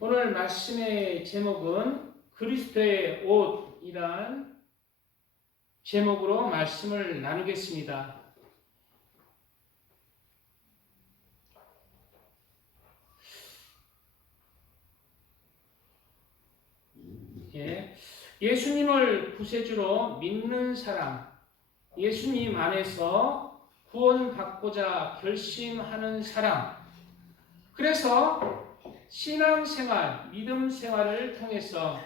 오늘 말씀의 제목은 그리스도의 옷이란 제목으로 말씀을 나누겠습니다. 예수님을 구세주로 믿는 사람, 예수님 안에서 구원받고자 결심하는 사람, 그래서 신앙생활, 믿음 생활을 통해서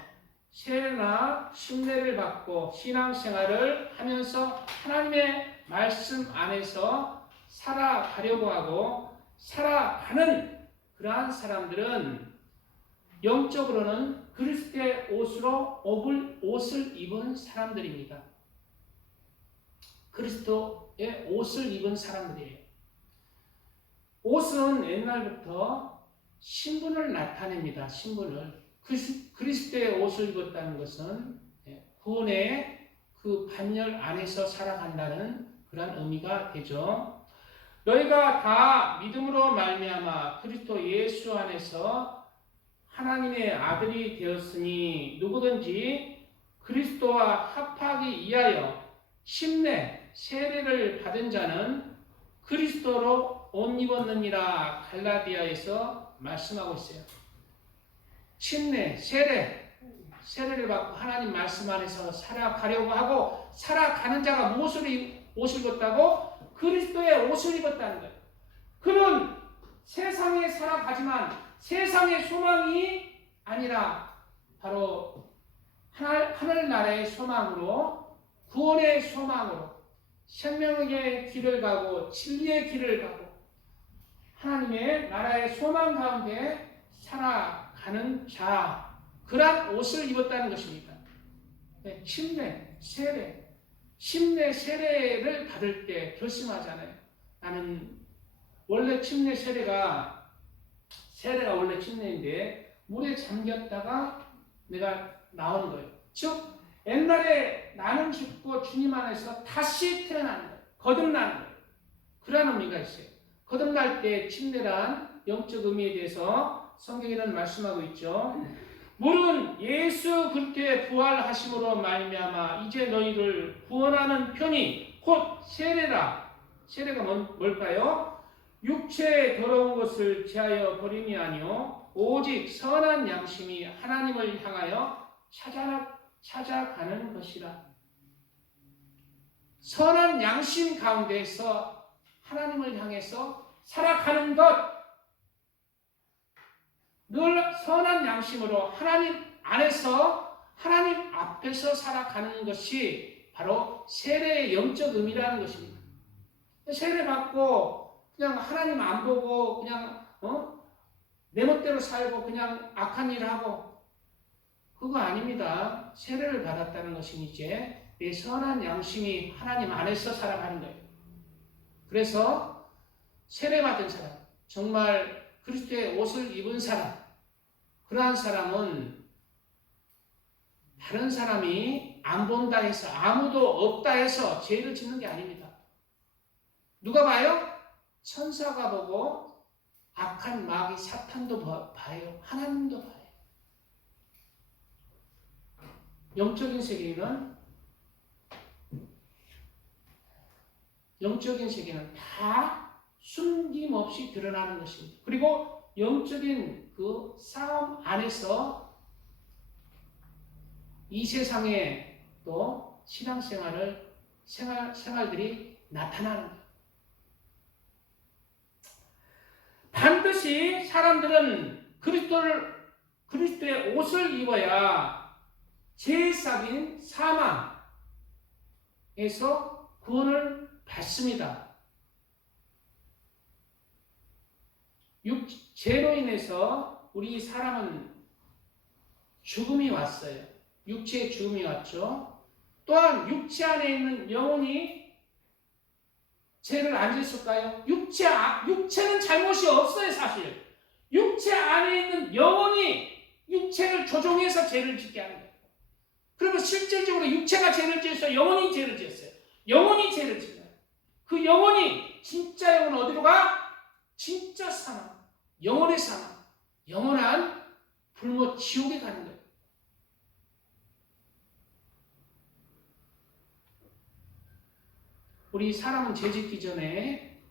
세례나 신뢰를 받고 신앙생활을 하면서 하나님의 말씀 안에서 살아가려고 하고 살아가는 그러한 사람들은 영적으로는 그리스도의 옷을 입은 사람들입니다. 그리스도의 옷을 입은 사람들이에요. 옷은 옛날부터 신분을 나타냅니다. 신분을. 그리스도의 옷을 입었다는 것은 구원의 그 반열 안에서 살아간다는 그런 의미가 되죠. 너희가 다 믿음으로 말미암아 그리스도 예수 안에서 하나님의 아들이 되었으니 누구든지 그리스도와 합하기 위하여 침례, 세례를 받은 자는 그리스도로 옷 입었느니라 갈라디아에서 말씀하고 있어요. 침례, 세례를 받고 하나님 말씀 안에서 살아가려고 하고 살아가는 자가 무엇을 옷을 입었다고? 그리스도의 옷을 입었다는 거예요. 그는 세상에 살아가지만 세상의 소망이 아니라 바로 하늘나라의 소망으로, 구원의 소망으로 생명의 길을 가고 진리의 길을 가고 하나님의 나라의 소망 가운데 살아가는 자, 그러한 옷을 입었다는 것입니다. 침례, 세례를 받을 때 결심하잖아요. 나는 원래 세례가 원래 침례인데 물에 잠겼다가 내가 나오는 거예요. 즉 옛날에 나는 죽고 주님 안에서 다시 태어나는 거예요. 거듭나는 거예요. 그런 의미가 있어요. 거듭날 때 침례란 영적 의미에 대해서 성경에는 말씀하고 있죠. 물은 예수 그리스도의 부활하심으로 말미암아 이제 너희를 구원하는 편이 곧 세례라. 세례가 뭘까요? 육체의 더러운 것을 제하여 버림이 아니요 오직 선한 양심이 하나님을 향하여 찾아가는 것이라. 선한 양심 가운데에서 하나님을 향해서 살아가는 것, 늘 선한 양심으로 하나님 안에서 하나님 앞에서 살아가는 것이 바로 세례의 영적 의미라는 것입니다. 세례 받고 그냥 하나님 안 보고 그냥 내 멋대로 살고 그냥 악한 일을 하고 그거 아닙니다. 세례를 받았다는 것은 이제 내 선한 양심이 하나님 안에서 살아가는 거예요. 그래서 세례 받은 사람, 정말 그리스도의 옷을 입은 사람, 그러한 사람은 다른 사람이 안 본다 해서 아무도 없다 해서 죄를 짓는 게 아닙니다. 누가 봐요? 천사가 보고 악한 마귀 사탄도 봐요. 하나님도 봐요. 영적인 세계는 다 숨김없이 드러나는 것입니다. 그리고 영적인 그 싸움 안에서 이 세상에 또 생활들이 나타나는 거예요. 반드시 사람들은 그리스도의 옷을 입어야 죄삭인 사망에서 구원을 받습니다. 죄로 인해서 우리 사람은 죽음이 왔어요. 육체의 죽음이 왔죠. 또한 육체 안에 있는 영혼이 죄를 안 짓을까요? 육체는 잘못이 없어요, 사실. 육체 안에 있는 영혼이 육체를 조종해서 죄를 짓게 하는 거예요. 그러면 실질적으로 육체가 죄를 지었어요? 영혼이 죄를 지었어요? 영혼이 죄를 지어요. 그 영혼이, 진짜 영혼 어디로 가? 진짜 사망. 영혼의 사망. 영원한 지옥에 가는 거예요. 우리 사람은 죄 짓기 전에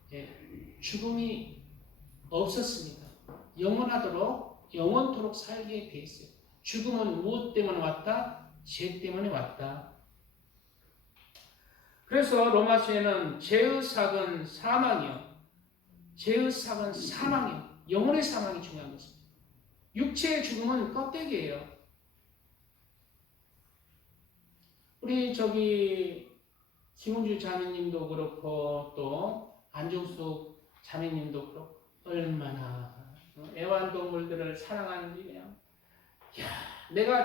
죽음이 없었습니다. 영원토록 살게 돼 있어요. 죽음은 무엇 때문에 왔다? 죄 때문에 왔다. 그래서 로마서에는 죄의 삭은 사망이요. 죄의 삭은 사망이요. 영혼의 사망이 중요한 것입니다. 육체의 죽음은 껍데기예요. 우리 김은주 자매님도 그렇고 또 안종숙 자매님도 그렇고 얼마나 애완동물들을 사랑하는지 그냥 내가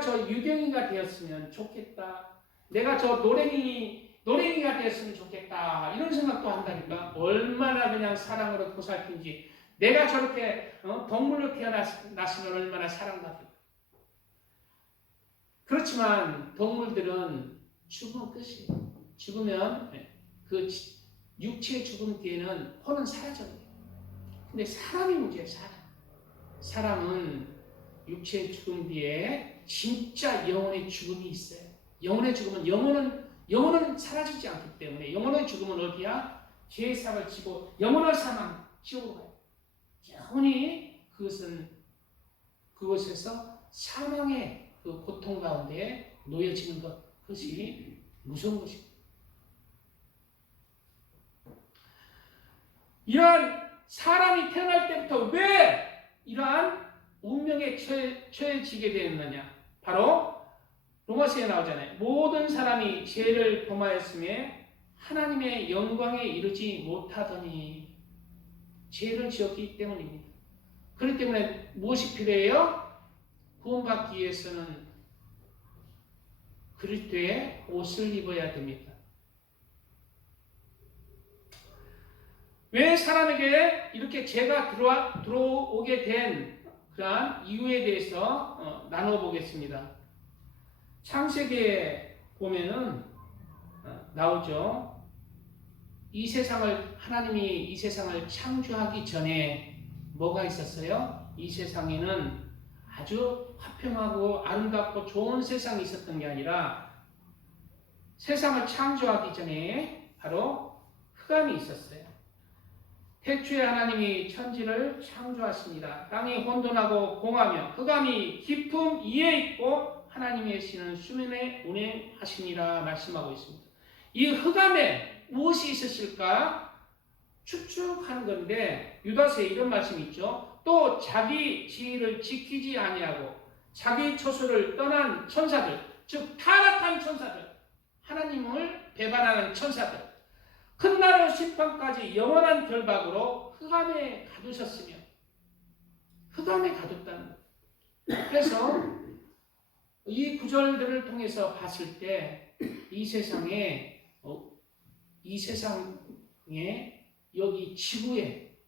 저 유경이가 되었으면 좋겠다. 내가 저 노랭이가 되었으면 좋겠다. 이런 생각도 한다니까. 얼마나 그냥 사랑으로 보살핀지. 내가 저렇게 동물로 태어났으면 얼마나 사랑받을까. 그렇지만 동물들은 죽으면 끝이에요. 죽으면 그 육체의 죽음 뒤에는 혼은 사라져요. 근데 사람이 문제예요. 사람은 육체의 죽음 뒤에 진짜 영혼의 죽음이 있어요. 영혼의 죽음은 영혼은 사라지지 않기 때문에 영혼의 죽음은 어디야? 죄의 삭을 지고 영혼의 사망 지옥으로 가요. 영혼이 그것에서 사망의 그 고통 가운데 놓여지는 그것이 무서운 것입니다. 이러한 사람이 태어날 때부터 왜 이러한 운명에 처해지게 되었느냐? 바로 로마서에 나오잖아요. 모든 사람이 죄를 범하였음에 하나님의 영광에 이르지 못하더니 죄를 지었기 때문입니다. 그렇기 때문에 무엇이 필요해요? 구원받기 위해서는 그리스도의 옷을 입어야 됩니다. 왜 사람에게 이렇게 죄가 들어오게 된 그러한 이유에 대해서 나눠보겠습니다. 창세기에 보면은 나오죠. 하나님이 이 세상을 창조하기 전에 뭐가 있었어요? 이 세상에는 아주 화평하고 아름답고 좋은 세상이 있었던 게 아니라 세상을 창조하기 전에 바로 흑암이 있었어요. 태초에 하나님이 천지를 창조하십니다. 땅이 혼돈하고 공하며 흑암이 깊음 이에 있고 하나님의 신은 수면에 운행하시니라 말씀하고 있습니다. 이 흑암에 무엇이 있으실까? 추측하는 건데 유다서에 이런 말씀이 있죠. 또 자기 지위를 지키지 아니하고 자기 처소를 떠난 천사들, 즉 타락한 천사들, 하나님을 배반하는 천사들, 큰 심판까지 영원한 결박으로 흑암에 가두셨으며 흑암에 가뒀다는 거예요. 그래서 이 구절들을 통해서 봤을 때 이 세상에 여기 지구에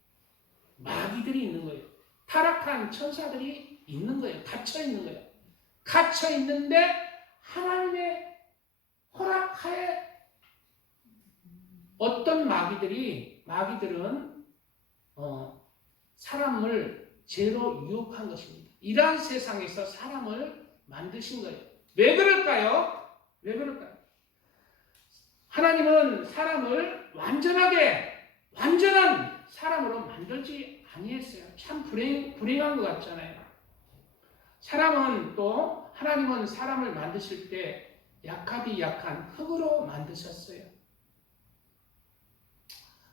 마귀들이 있는 거예요. 타락한 천사들이 있는 거예요. 갇혀 있는 거예요. 갇혀 있는데 하나님의 허락하에 어떤 마귀들은 사람을 죄로 유혹한 것입니다. 이러한 세상에서 사람을 만드신 거예요. 왜 그럴까요? 하나님은 사람을 완전한 사람으로 만들지 아니했어요. 참 불행한 것 같잖아요. 하나님은 사람을 만드실 때 약하디 약한 흙으로 만드셨어요.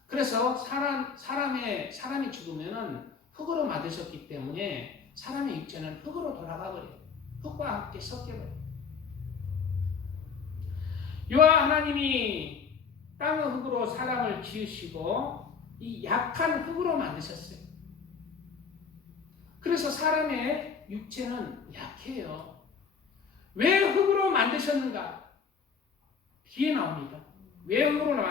그래서 사람이 죽으면은 흙으로 만드셨기 때문에 사람의 육체는 흙으로 돌아가 버려요. 흙과 함께 섞여버려요. 여호와 하나님이 땅의 흙으로 사람을 지으시고 이 약한 흙으로 만드셨어요. 그래서 사람의 육체는 약해요. 왜 흙으로 만드셨는가? 뒤에 나옵니다. 왜 흙으로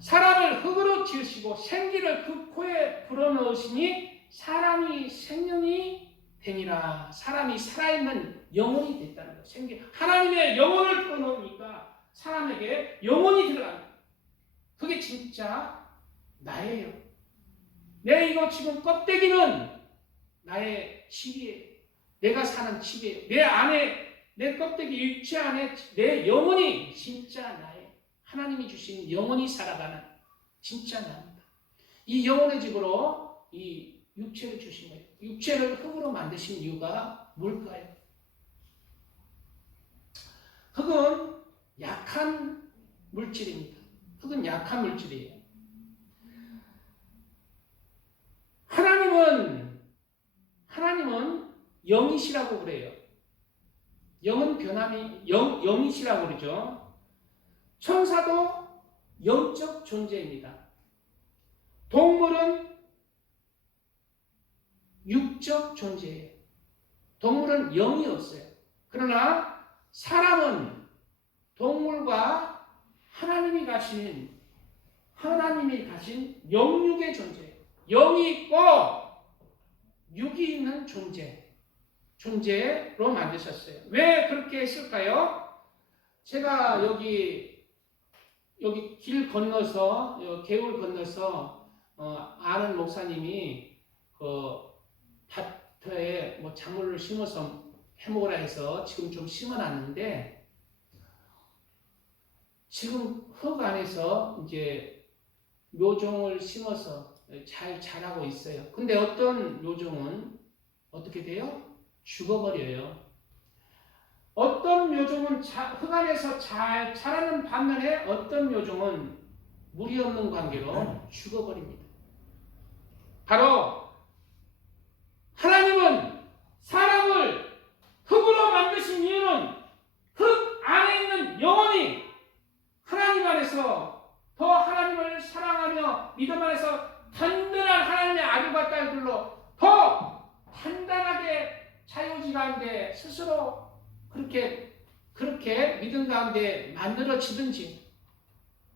사람을 흙으로 지으시고 생기를 그 코에 불어넣으시니 사람이 생명이 되니라. 사람이 살아있는 영혼이 됐다는 거예요. 하나님의 영혼을 불어넣으니까 사람에게 영혼이 들어갑니다. 그게 진짜 나예요. 내 이거 지금 껍데기는 나의 집이에요. 내가 사는 집이에요. 내 안에, 내 껍데기 육체 안에 내 영혼이 진짜 나의, 하나님이 주신 영혼이 살아가는 진짜 나입니다. 이 영혼의 집으로 이 육체를 주신 거예요. 육체를 흙으로 만드신 이유가 뭘까요? 흙은 약한 물질입니다. 흙은 약한 물질이에요. 하나님은 영이시라고 그래요. 영은 변함이, 영이시라고 그러죠. 천사도 영적 존재입니다. 동물은 육적 존재예요. 동물은 영이 없어요. 그러나 사람은 동물과 하나님이 가진 영육의 존재예요. 영이 있고 육이 있는 존재로 만드셨어요. 왜 그렇게 했을까요? 제가 여기 길 건너서, 개울 건너서 아는 목사님이 그 밭에 뭐 작물을 심어서 해먹으라 해서 지금 좀 심어놨는데, 지금 흙 안에서 이제 묘종을 심어서 잘 자라고 있어요. 근데 어떤 묘종은 어떻게 돼요? 죽어버려요. 어떤 묘종은 흙 안에서 잘 자라는 반면에 어떤 묘종은 물이 없는 관계로 죽어버립니다. 바로 하나님은 사람을 흙으로 만드신 이유는 흙 안에 있는 영혼이 하나님 안에서 더 하나님을 사랑하며 믿음 안에서 단단한 하나님의 아들과 딸들로 더 단단하게 자유지 가운데 스스로 그렇게 믿음 가운데 만들어지든지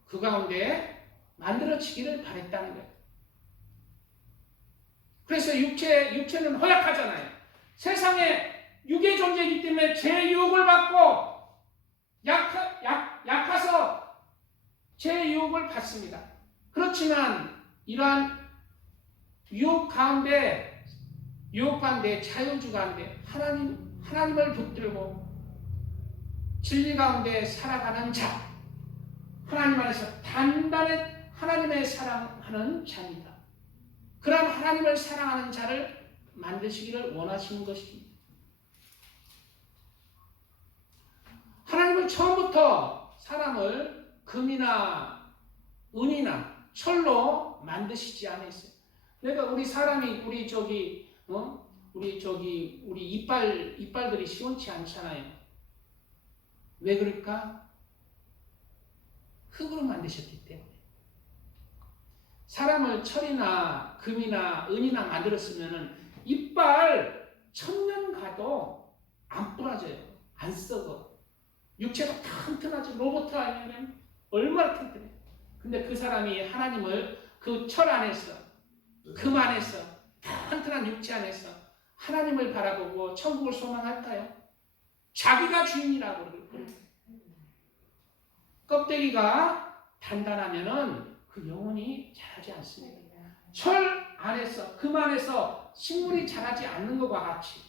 그 가운데 만들어지기를 바랬다는 거예요. 그래서 육체는 허약하잖아요. 세상에 육의 존재이기 때문에 제 유혹을 받고 약해서 제 유혹을 받습니다. 그렇지만 이러한 유혹 가운데 자유주 가운데 하나님을 붙들고 진리 가운데 살아가는 자, 하나님 안에서 단단한 하나님의 사랑하는 자입니다. 그런 하나님을 사랑하는 자를 만드시기를 원하시는 것입니다. 하나님은 처음부터 사람을 금이나 은이나 철로 만드시지 않았어요. 내가 우리 이빨들이 시원치 않잖아요. 왜 그럴까? 흙으로 만드셨기 때문에. 사람을 철이나 금이나 은이나 만들었으면 이빨 1000년 가도 안 부러져요. 안 썩어. 육체가 튼튼하지. 로봇 아니면 얼마나 튼튼해. 근데 그 사람이 하나님을 그 철 안에서, 금 안에서, 튼튼한 육체 안에서 하나님을 바라보고 천국을 소망할까요? 자기가 주인이라고 그러고. 껍데기가 단단하면은 그 영혼이 자라지 않습니다. 철 안에서, 금 안에서 식물이 자라지 않는 것과 같이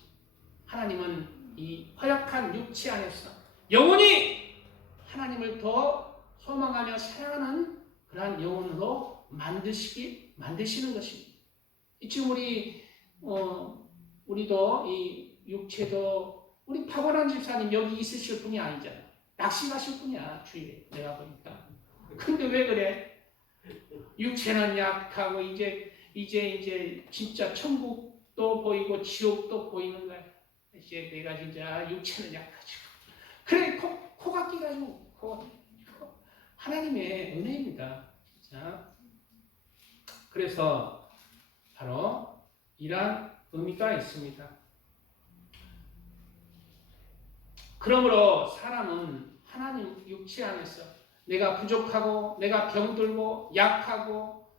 하나님은 이 허약한 육체 안에서 영혼이 하나님을 더 소망하며 사랑하는 그러한 영혼으로 만드시는 것입니다. 지금 우리도 이 육체도 우리 박원환 집사님 여기 있으실 분이 아니잖아요. 낚시 가실 분이야, 주일에. 내가 보니까. 근데 왜 그래? 육체는 약하고 이제 진짜 천국도 보이고 지옥도 보이는 거야. 이제 내가 진짜 육체는 약하지고. 그래, 코가 끼가지고, 하나님의 은혜입니다. 진짜. 그래서 바로 이러한 의미가 있습니다. 그러므로 사람은 하나님 육체 안에서 내가 부족하고 내가 병들고 약하고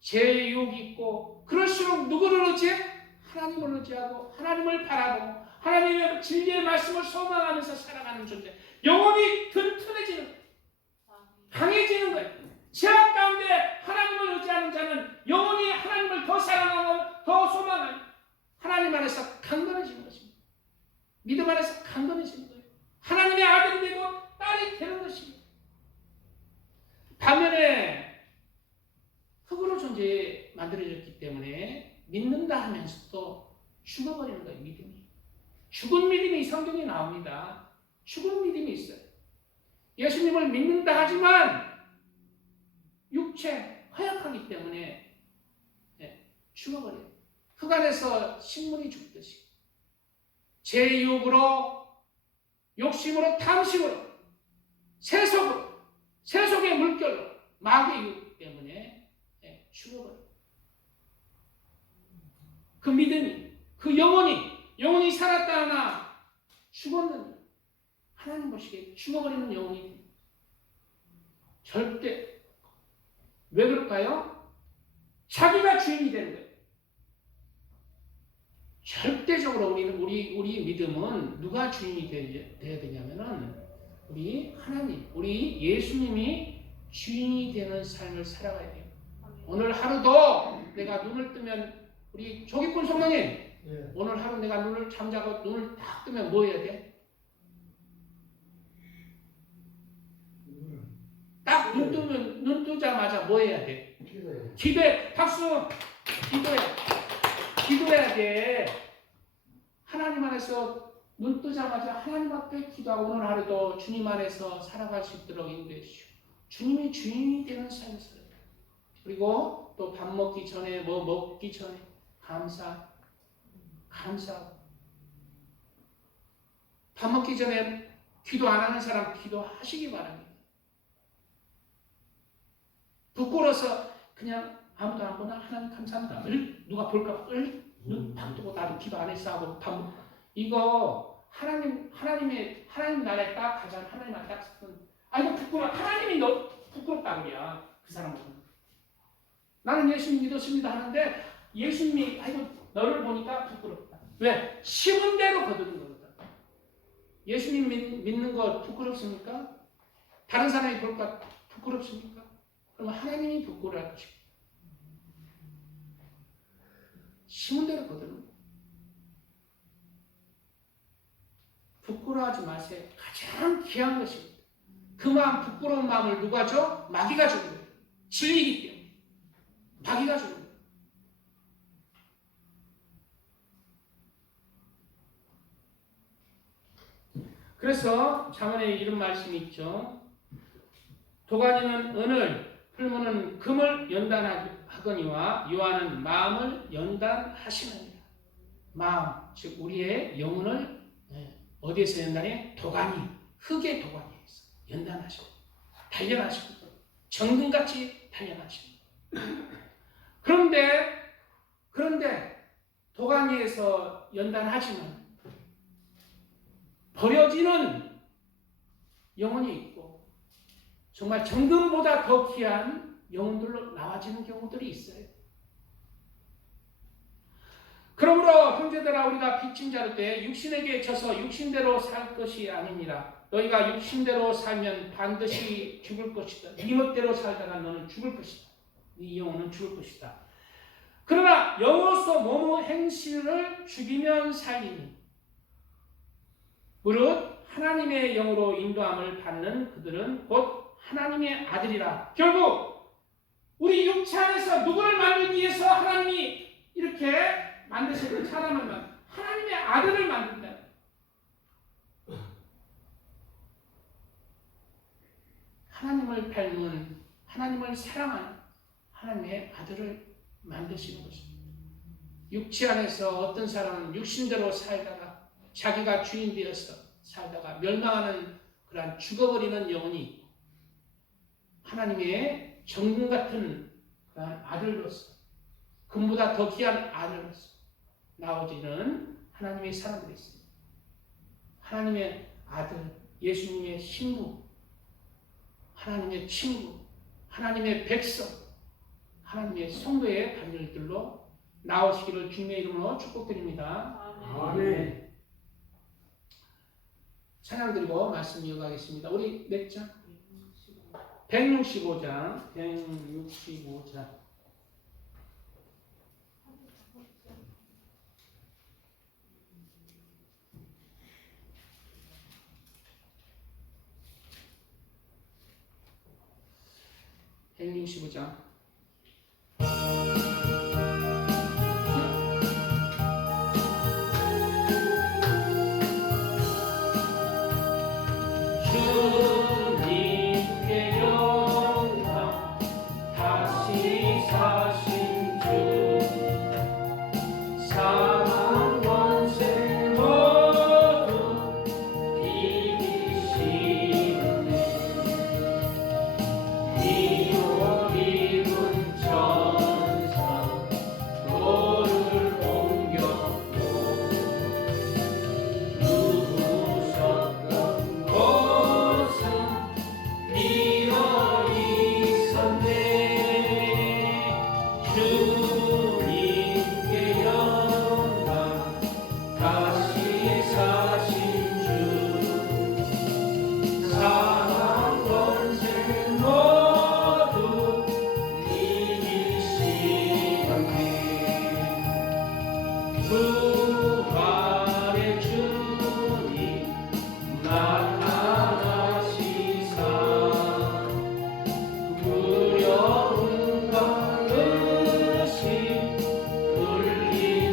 죄의 유혹이 있고 그럴수록 누구를 의지해? 하나님을 의지하고 하나님을 바라보고 하나님의 진리의 말씀을 소망하면서 살아가는 존재. 영혼이 튼튼해지는 거예요. 강해지는 거예요. 죄악 가운데 하나님을 의지하는 자는 영혼이 하나님을 더 사랑하고 더 소망하고 하나님 안에서 강건해지는 것입니다. 믿음 안에서 강건해지는 거예요. 하나님의 아들이 되고 딸이 되는 것입니다. 반면에 흙으로 존재 만들어졌기 때문에 믿는다 하면서도 죽어버리는 거예요. 믿음이. 죽은 믿음이 성경에 나옵니다. 죽은 믿음이 있어요. 예수님을 믿는다 하지만 육체 허약하기 때문에 죽어버려요. 흙 안에서 식물이 죽듯이 제 유혹으로, 욕심으로, 탐심으로, 세속의 물결로, 마귀의 유혹 때문에 죽어버려요. 그 믿음이, 그 영혼이 살았다 하나 죽었는데 하나님 보시기에 죽어버리는 영혼이 절대, 왜 그럴까요? 자기가 주인이 되는 거예요. 절대적으로 우리 믿음은 누가 주인이 되어야 되냐면은 우리 하나님, 우리 예수님이 주인이 되는 삶을 살아가야 돼요. 오늘 하루도 내가 눈을 뜨면 우리 조기꾼 성도님, 오늘 하루 내가 눈을 잠자고 눈을 딱 뜨면 뭐 해야 돼? 딱 눈 뜨자마자 뭐 해야 돼? 기도해. 박수. 기도해야 돼. 하나님 안에서 눈 뜨자마자 하나님 앞에 기도하고 오늘 하루도 주님 안에서 살아갈 수 있도록 인도해 주시오. 주님이 주인이 되는 삶을 살아요. 그리고 또 밥 먹기 전에 먹기 전에 감사하고 밥 먹기 전에 기도 안 하는 사람 기도하시기 바랍니다. 부끄러워서 그냥 아무도 안 보나 하나님 감사합니다. 누가 볼까 눈 딱 뜨고 나도 기도 안 했어 하고 밥 먹고 이거 하나님 나라에 딱 가자. 하나님 안에 딱 쓰는 이거 부끄러워. 하나님이 너 부끄럽다 그래야 그 사람은. 나는 예수님 믿었습니다 하는데 예수님이 너를 보니까 부끄럽다. 왜? 심은 대로 거두는 거거든. 예수님 믿는 거 부끄럽습니까? 다른 사람이 볼까 부끄럽습니까? 그러면 하나님이 부끄러워할 것입니다. 심은 대로 거두는 거. 부끄러워하지 마세요. 가장 귀한 것입니다. 그 마음, 부끄러운 마음을 누가 줘? 마귀가 주는 거예요. 진리이기 때문에. 마귀가 주는 거예요. 그래서 잠언에 이런 말씀이 있죠. 도가니는 은을, 풀무는 금을 연단하거니와 유아는 마음을 연단하시느니라. 마음, 즉 우리의 영혼을 어디에서 연단해? 도가니, 흙의 도가니에서 연단하시고 단련하시고 정금같이 단련하시고 그런데 도가니에서 연단하지만 버려지는 영혼이 있고 정말 정금보다 더 귀한 영혼들로 나와지는 경우들이 있어요. 그러므로 형제들아 우리가 빚진 자로 돼 육신에게 져서 육신대로 살 것이 아니니라. 너희가 육신대로 살면 반드시 죽을 것이다. 네 멋대로 살다가 너는 죽을 것이다. 네 영혼은 죽을 것이다. 그러나 영으로서 몸의 행실을 죽이면 살리니 무릇 하나님의 영으로 인도함을 받는 그들은 곧 하나님의 아들이라. 결국 우리 육체 안에서 누구를 만들기 위해서 하나님이 이렇게 만드시는 사람을 하나님의 아들을 만든다. 하나님을 닮은, 하나님을 사랑하는 하나님의 아들을 만드시는 것입니다. 육체 안에서 어떤 사람은 육신대로 살다가 자기가 주인 되어서 살다가 멸망하는 그러한 죽어버리는 영혼이 있고 하나님의 정금 같은 그러한 아들로서 금보다 더 귀한 아들로서 나오지는 하나님의 사람들이 있습니다. 하나님의 아들, 예수님의 신부, 하나님의 친구, 하나님의 백성, 하나님의 성도의 반열들로 나오시기를 주님의 이름으로 축복드립니다. 아멘. 찬양 드리고 말씀 이어가겠습니다. 우리 몇 장? 165장. 165장. 165장. 주님께 영광 다시 사신 주 사망 권세 모두 이기시네 이로 입은 천사 너를 옮겼고 누우셨던 곳은 비어 있었네 주님께 영광 다시 사신 주 사망 권세 모두 이기시네 부활의 주님 나타나시사 두려움 가르시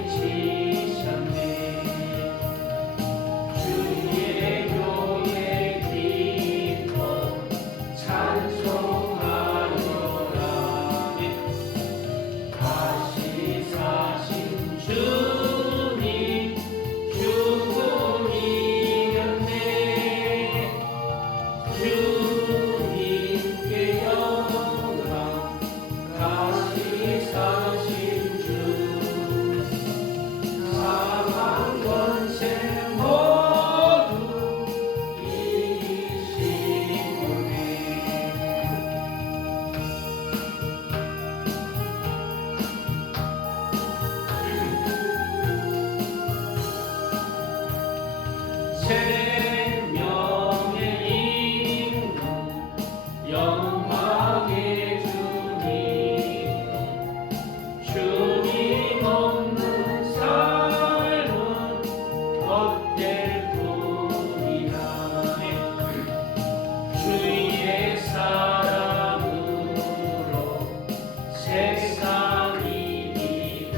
물리치셨네 주의 교회 기뻐 찬송하여라네 다시 사신 주님 죽음 이겼네 주님께 영광 다시 사신 주 사망 권세 모두 이기시네 생명의 임금 영광의 주님 주님 없는 삶은 헛될 뿐이라네 주의 사랑으로 세상 이기고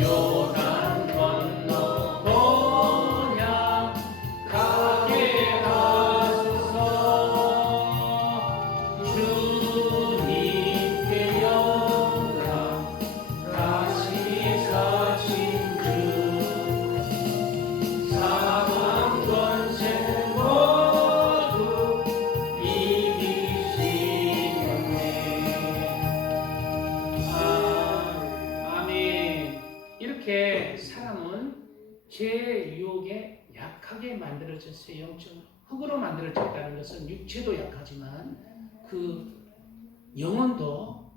요단 건너 보냐 가게 하소서 주님께 영광 다시 사신 주 사망 권세 모두 이기시네 아멘. 이렇게 사람은 죄의 유혹에 약하게 만들어졌어요. 영적으로 흙으로 만들어졌다는 것은 육체도 약하지만 그 영혼도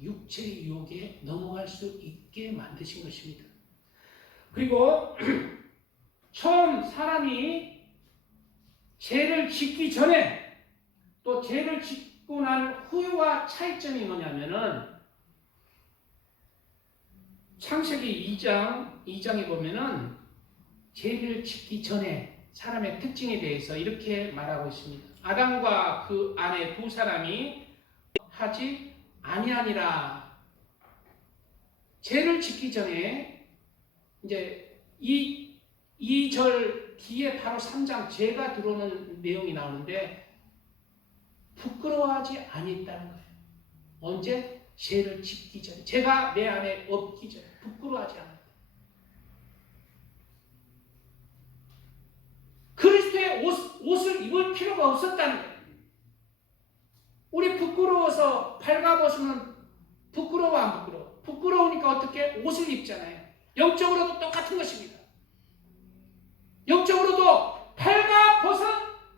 육체의 유혹에 넘어갈 수 있게 만드신 것입니다. 그리고 처음 사람이 죄를 짓기 전에 또 죄를 짓고 난 후와 차이점이 뭐냐면은 창세기 2장에 보면은 죄를 짓기 전에 사람의 특징에 대해서 이렇게 말하고 있습니다. 아담과 그 아내 두 사람이 하지 아니하니라. 죄를 짓기 전에 이제 이 2절 뒤에 바로 3장 죄가 들어오는 내용이 나오는데 부끄러워하지 아니했다는 거예요. 언제? 죄를 짓기 전에, 죄가 내 안에 없기 전에 부끄러워하지 않았다. 그리스도의 옷을 입을 필요가 없었다는 거예요. 우리 부끄러워서 발가벗으면 부끄러워 안 부끄러워? 부끄러우니까 어떻게? 옷을 입잖아요. 영적으로도 똑같은 것입니다. 영적으로도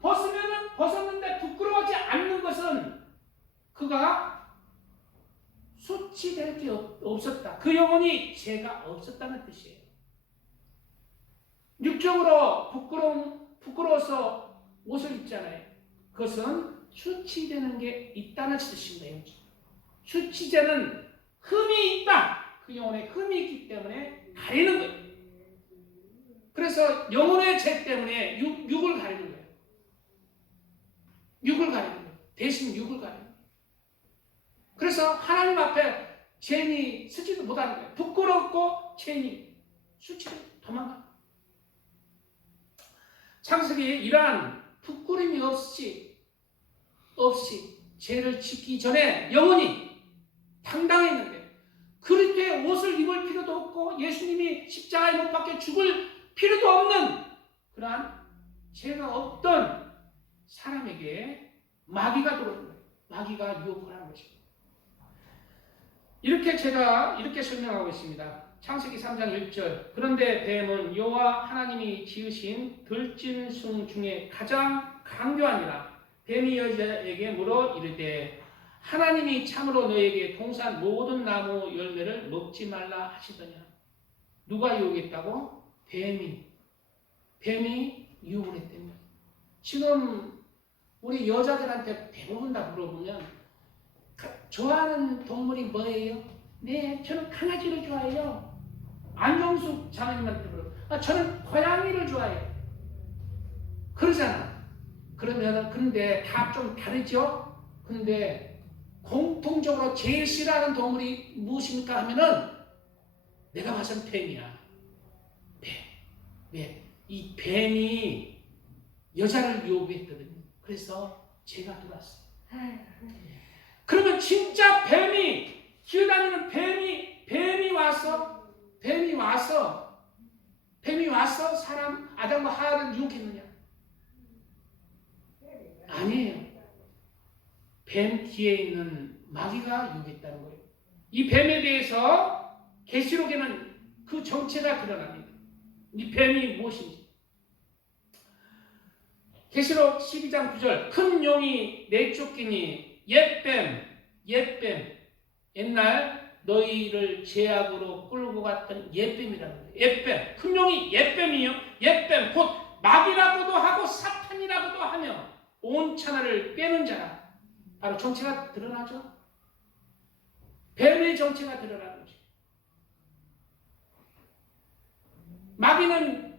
벗으면 벗었는데 부끄러워하지 않는 것은 그가 수치될 게 없었다. 그 영혼이 죄가 없었다는 뜻이에요. 육적으로 부끄러워서 옷을 입잖아요. 그것은 수치되는 게 있다는 뜻입니다. 수치되는 흠이 있다. 그 영혼에 흠이 있기 때문에 가리는 거예요. 그래서 영혼의 죄 때문에 육을 가리는 거예요. 육을 가리는 거예요. 배신 육을 가려. 그래서 하나님 앞에 죄인이 쓰지도 못하는 거예요. 부끄럽고 죄인이 수치를 도망가. 창세기 이러한 부끄럼이 없이 죄를 짓기 전에 영원히 당당했는데, 그렇게 옷을 입을 필요도 없고 예수님이 십자가에 못 박혀 죽을 필요도 없는 그러한 죄가 없던 사람에게 마귀가 들어오는 거예요. 마귀가 유혹을 하는 것입니다. 이렇게 제가 이렇게 설명하고 있습니다. 창세기 3장 1절. 그런데 뱀은 여호와 하나님이 지으신 들짐승 중에 가장 강교하니라. 뱀이 여자에게 물어 이르되 하나님이 참으로 너에게 동산 모든 나무 열매를 먹지 말라 하시더냐. 누가 유혹했다고? 뱀이 유혹을 했다며. 지금 우리 여자들한테 대부분 다 물어보면 좋아하는 동물이 뭐예요? 네, 저는 강아지를 좋아해요. 안정숙 장모님한테 물어. 저는 고양이를 좋아해요. 그러잖아. 그러면 근데 다 좀 다르죠? 근데 공통적으로 제일 싫어하는 동물이 무엇입니까? 하면은 내가 봐선 뱀이야. 뱀. 왜? 이 뱀이 여자를 유혹했거든요. 그래서 죄가 들어왔어요. 그러면 진짜 기어다니는 뱀이 와서 사람 아담과 하와를 유혹했느냐? 아니에요. 뱀 뒤에 있는 마귀가 유혹했다는 거예요. 이 뱀에 대해서 계시록에는 그 정체가 드러납니다. 이 뱀이 무엇인지. 계시록 12장 9절. 큰 용이 내쫓기니 옛뱀 옛날 너희를 제약으로 끌고 갔던 옛뱀이라는 거예요. 옛뱀. 큰 용이 옛뱀이요. 옛뱀 곧 마귀라고도 하고 사탄이라고도 하며 온 천하를 빼는 자라. 바로 정체가 드러나죠. 뱀의 정체가 드러나는 거죠. 마귀는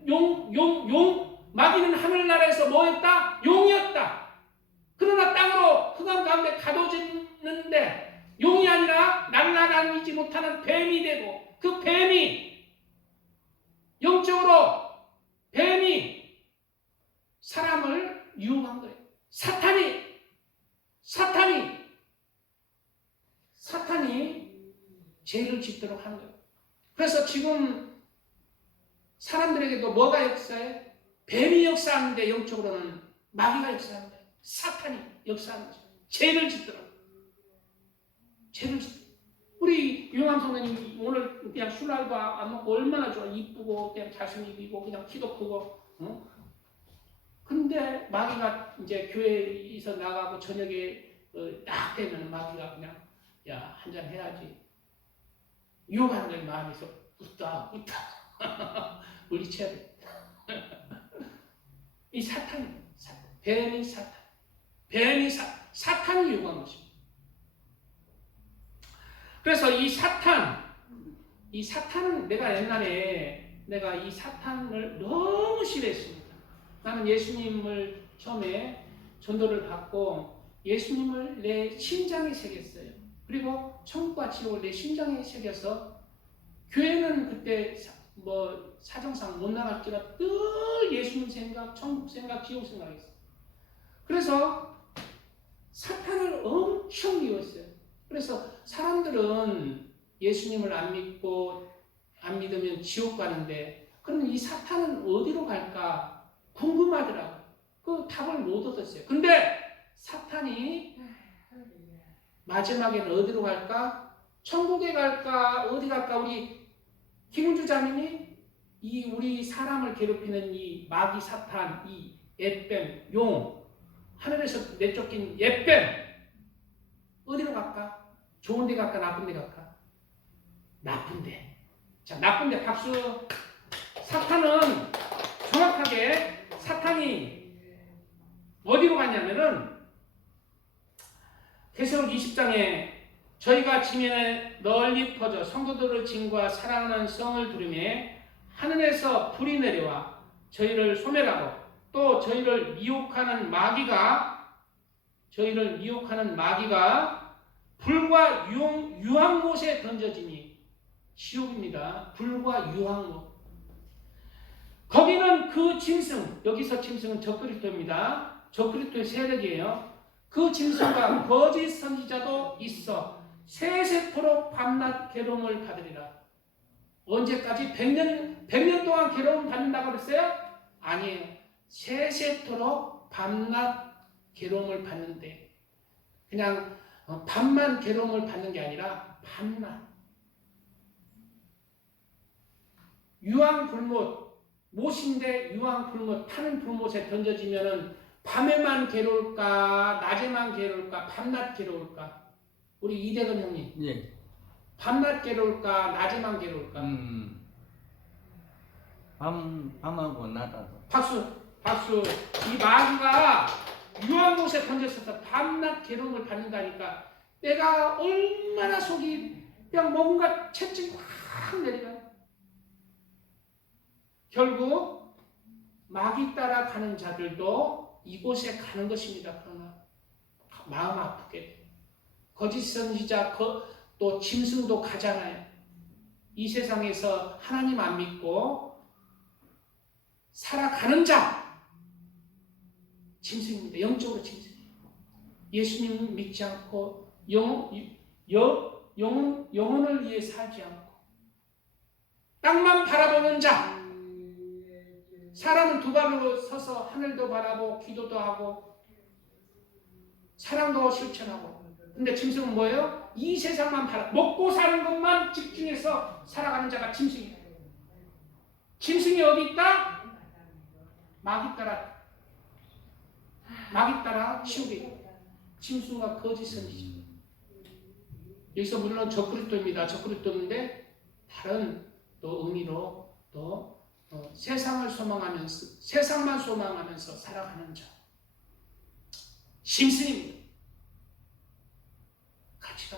마귀는 하늘나라에서 뭐였다? 용이었다. 그러나 땅으로 흑암 가운데 가둬졌는데 용이 아니라 날아다니지 못하는 뱀이 되고, 그 뱀이 영적으로 사람을 유혹한 거예요. 사탄이 죄를 짓도록 하는 거예요. 그래서 지금 사람들에게도 뭐가 역사해? 뱀이 역사하는데 영적으로는 마귀가 역사하는 거예요. 사탄이 역사하는 거죠. 죄를 짓도록. 우리 유영암 선생님 오늘 그냥 술 알바 안 먹고 얼마나 좋아. 이쁘고 그냥 잘생기고 그냥 키도 크고. 어? 근데 마귀가 이제 교회에서 나가고 저녁에 딱 되면 마귀가 그냥 야, 한잔 해야지. 유혹하는 거예요. 마음에서 웃다. 물리쳐야 돼. 이 뱀이 사탄이 유혹한 것입니다. 그래서 이 사탄은 내가 옛날에 이 사탄을 너무 싫어했습니다. 나는 예수님을 처음에 전도를 받고 예수님을 내 심장에 새겼어요. 그리고 천국과 지옥을 내 심장에 새겨서 교회는 그때 사정상 못 나갈지라 늘 예수님 생각, 천국 생각, 지옥 생각했어요. 그래서 사탄을 엄청 미웠어요. 그래서 사람들은 예수님을 안 믿으면 지옥 가는데, 그러면 이 사탄은 어디로 갈까 궁금하더라고요. 그 답을 못 얻었어요. 근데 사탄이 마지막에는 어디로 갈까? 천국에 갈까? 어디 갈까? 우리 김은주 자매님, 우리 사람을 괴롭히는 이 마귀 사탄, 이 옛뱀, 용, 하늘에서 내쫓긴 옛뱀, 어디로 갈까? 좋은 데 갈까? 나쁜 데 갈까? 나쁜 데. 자, 나쁜 데 박수. 사탄은 정확하게 사탄이 어디로 갔냐면은 계시록 20장에 저희가 지면에 널리 퍼져 성도들의 진과 사랑하는 성을 두르매 하늘에서 불이 내려와 저희를 소멸하고 또 저희를 미혹하는 마귀가 저희를 미혹하는 마귀가 불과 유황못에 던져지니 지옥입니다. 불과 유황못. 거기는 그 짐승, 여기서 짐승은 적그리스도입니다. 적그리스도의 세력이에요. 그 짐승과 거짓 선지자도 있어 세세토록 밤낮 괴로움을 받으리라. 언제까지? 100년 동안 괴로움 받는다고 그랬어요? 아니에요. 세세토록 밤낮 괴로움을 받는데, 그냥 밤만 괴로움을 받는 게 아니라 밤낮. 유황불못, 못인데 유황불못, 타는 불못에 던져지면은 밤에만 괴로울까, 낮에만 괴로울까, 밤낮 괴로울까? 우리 이대건 형님. 예. 밤낮 괴로울까, 낮에만 괴로울까? 밤하고 낮하고. 박수. 이 마귀가 유황못에 던졌어서 밤낮 괴로움을 받는다니까. 내가 얼마나 속이 그냥 뭔가 채찍이 확 내리가. 결국 마귀 따라 가는 자들도 이곳에 가는 것입니다. 그러나 마음 아프게 거짓 선지자 또 짐승도 가잖아요. 이 세상에서 하나님 안 믿고 살아가는 자 짐승입니다. 영적으로 짐승이에요. 예수님 믿지 않고 영혼을 위해 살지 않고 땅만 바라보는 자, 사람은 두 발로 서서 하늘도 바라보고 기도도 하고 사랑도 실천하고. 근데 짐승은 뭐예요? 이 세상만 먹고 사는 것만 집중해서 살아가는 자가 짐승이에요. 짐승이 어디 있다? 마귀 따라 치우게. 짐승과 거짓 선지자. 여기서 물론 적그리스도입니다. 적그리스도인데 다른 또 의미로 또 세상만 소망하면서 살아가는 자. 짐승입니다. 같이 가.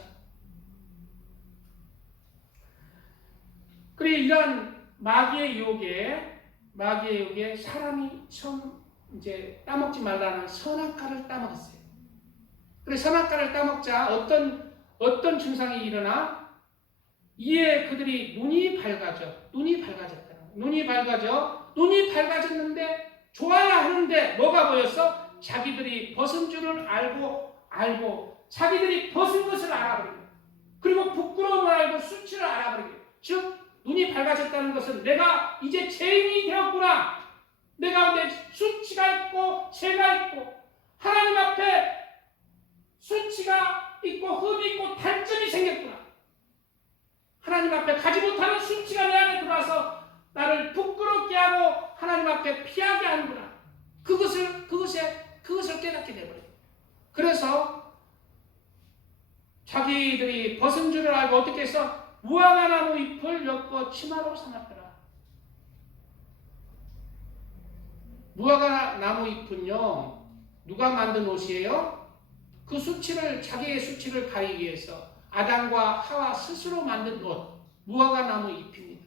그리고 이러한 마귀의 유혹에 사람이 처음 이제 따먹지 말라는 선악과를 따먹었어요. 그래서 선악과를 따먹자 어떤 증상이 일어나? 이에 그들이 눈이 밝아졌다. 눈이 밝아졌는데 좋아야 하는데 뭐가 보였어? 자기들이 벗은 줄을 알고 자기들이 벗은 것을 알아버리고, 그리고 부끄러움을 알고 수치를 알아버리고. 즉 눈이 밝아졌다는 것은 내가 이제 죄인이 되었구나. 내 가운데 수치가 있고 죄가 있고 하나님 앞에 수치가 있고 흠이 있고 단점이 생겼구나. 하나님 앞에 가지 못하는 수치가 내 안에 들어와서 나를 부끄럽게 하고 하나님 앞에 피하게 하는구나. 그것을 깨닫게 되버려요. 그래서 자기들이 벗은 줄을 알고 어떻게 해서 무화과 나무 잎을 엮어 치마로 삼았더라. 무화과 나무 잎은요, 누가 만든 옷이에요? 그 자기의 수치를 가리기 위해서 아담과 하와 스스로 만든 옷, 무화과 나무 잎입니다.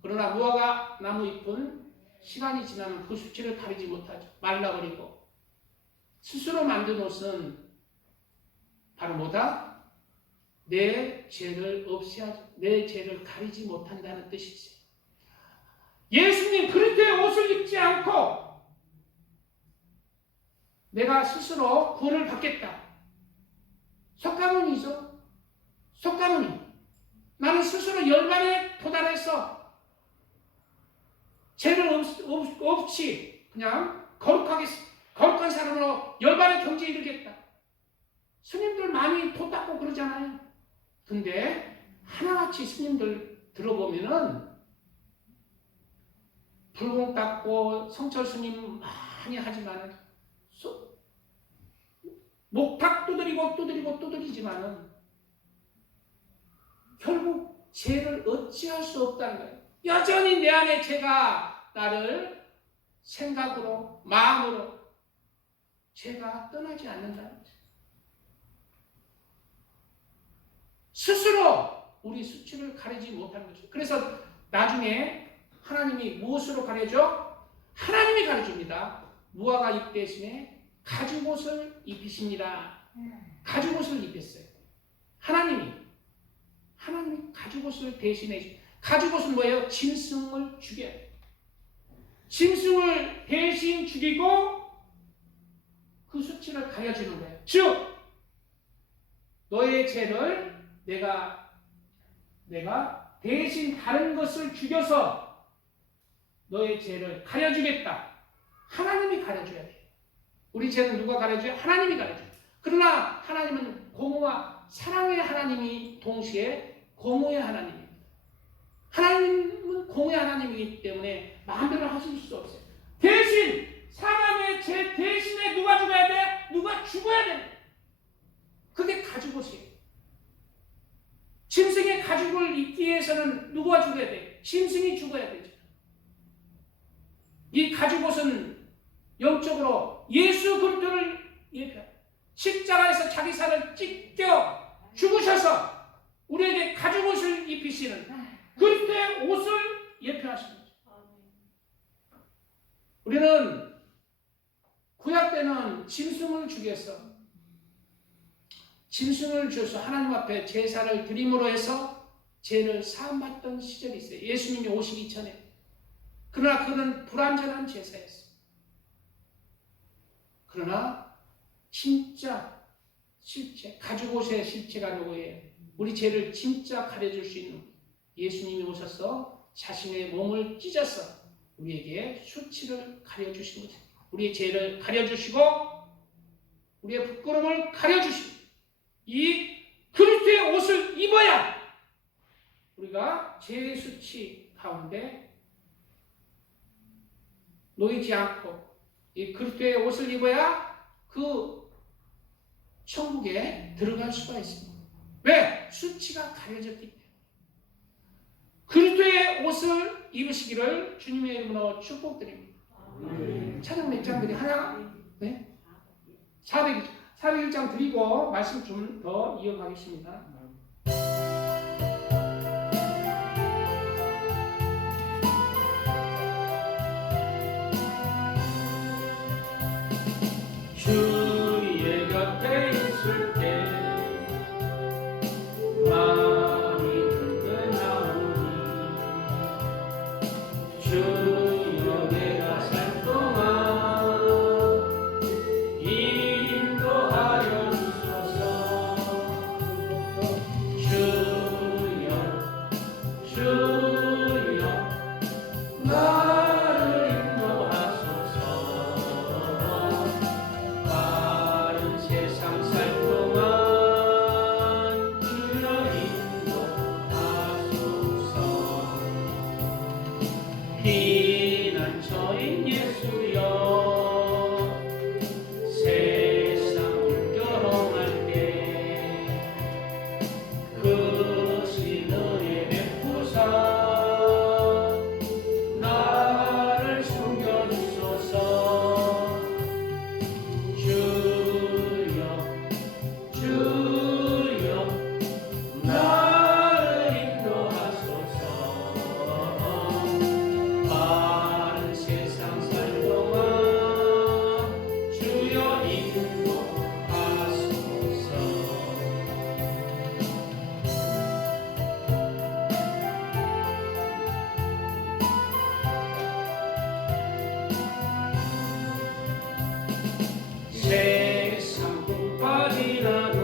그러나 무화과 나무 잎은 시간이 지나면 그 수치를 가리지 못하죠. 말라버리고. 스스로 만든 옷은 바로 뭐다? 내 죄를 없애하죠. 내 죄를 가리지 못한다는 뜻이지. 예수님 그리스도의 옷을 입지 않고 내가 스스로 구원을 받겠다. 석가모니죠. 석가모니. 나는 스스로 열반에 도달해서 죄를 없이 그냥 거룩한 사람으로 열반의 경지에 이르겠다. 스님들 많이 도 닦고 그러잖아요. 근데 하나같이 스님들 들어보면은 불공 닦고 성철 스님 많이 하지만은 목탁 두드리지만은 결국 죄를 어찌할 수 없다는 거예요. 여전히 내 안에 죄가 나를 생각으로 마음으로 죄가 떠나지 않는다는 거죠. 스스로 우리 수치를 가리지 못하는 거죠. 그래서 나중에 하나님이 무엇으로 가려줘? 하나님이 가르칩니다. 무화과 잎 대신에 가죽옷을 입히십니다. 가죽옷을 입혔어요. 하나님이 가죽옷을 대신해 주십니다. 가죽옷은 뭐예요? 짐승을 죽여야 돼요. 짐승을 대신 죽이고 그 수치를 가려주는 거예요. 즉 너의 죄를 내가 대신 다른 것을 죽여서 너의 죄를 가려주겠다. 하나님이 가려줘야 돼요. 우리 죄는 누가 가려줘요? 하나님이 가려줘요. 그러나 하나님은 공의와 사랑의 하나님이 동시에 공의의 하나님입니다. 하나님은 공의의 하나님이기 때문에 마음대로 하실 수 없어요. 대신 사람의 죄 대신에 누가 죽어야 돼? 누가 죽어야 돼. 그게 가죽옷이에요. 짐승의 가죽을 입기 위해서는 누가 죽어야 돼? 짐승이 죽어야 되죠. 이 가죽옷은 영적으로 예수 그리스도를 예표합니다. 십자가에서 자기 살을 찢겨 죽으셔서 우리에게 가죽옷을 입히시는 그리스도의 옷을 예표하시는 거죠. 우리는 구약 때는 짐승을 죽여서 하나님 앞에 제사를 드림으로 해서 죄를 사함받던 시절이 있어요. 예수님이 오시기 전에. 그러나 그는 불완전한 제사였어요. 그러나 진짜 실체, 가죽옷의 실체가 누구예요? 우리 죄를 진짜 가려줄 수 있는 예수님이 오셔서 자신의 몸을 찢어서 우리에게 수치를 가려주신 거죠. 우리의 죄를 가려주시고 우리의 부끄러움을 가려주시고 이 그리스도의 옷을 입어야 우리가 죄의 수치 가운데 놓이지 않고 이 그리스도의 옷을 입어야 그 천국에 들어갈 수가 있습니다. 왜? 수치가 가려졌기 때문에. 그리스도의 옷을 입으시기를 주님의 이름으로 축복드립니다. 찬양 몇 장 드리 하나? 네? 401장 드리고 말씀 좀 더 이어가겠습니다. 주의 곁에 있을 때 마음이 든든하오니 주여 내가 살 동안 인도하여 주소서. 주여 나를 인도하소서. 바른 세상 살 동안 주여 인도하소서. 피난처인 예수여 세상을 결혼할 때 그 신은혜 베푸사 나를 숨겨주소서. 주여 나를 인도하소서. 바른 세상 살 동안 주여 인도하소서. 세상 끝까지라도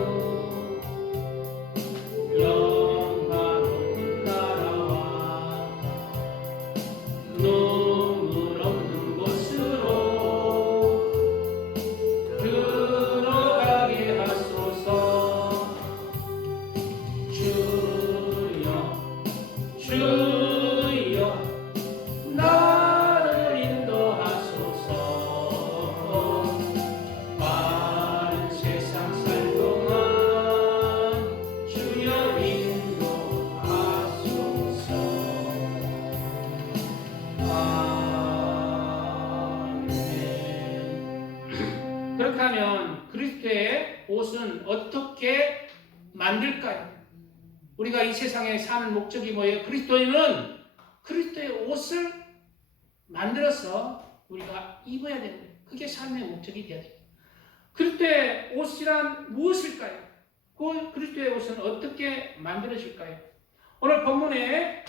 영화로운 나라와 눈물 없는 곳으로 들어가게 하소서. 주여 나를 인도하소서. 바른 세상 살 동안 주여 인도하소서. 아멘. 그렇게 하면 그리스도의 옷은 어떻게 만들까요? 우리가 이 세상에 사는 목적이 뭐예요? 그리스도인은 그리스도의 옷을 만들어서 우리가 입어야 되는 거예요. 그게 삶의 목적이 되어야 돼요. 그리스도의 옷이란 무엇일까요? 그 그리스도의 옷은 어떻게 만들어질까요? 오늘 본문의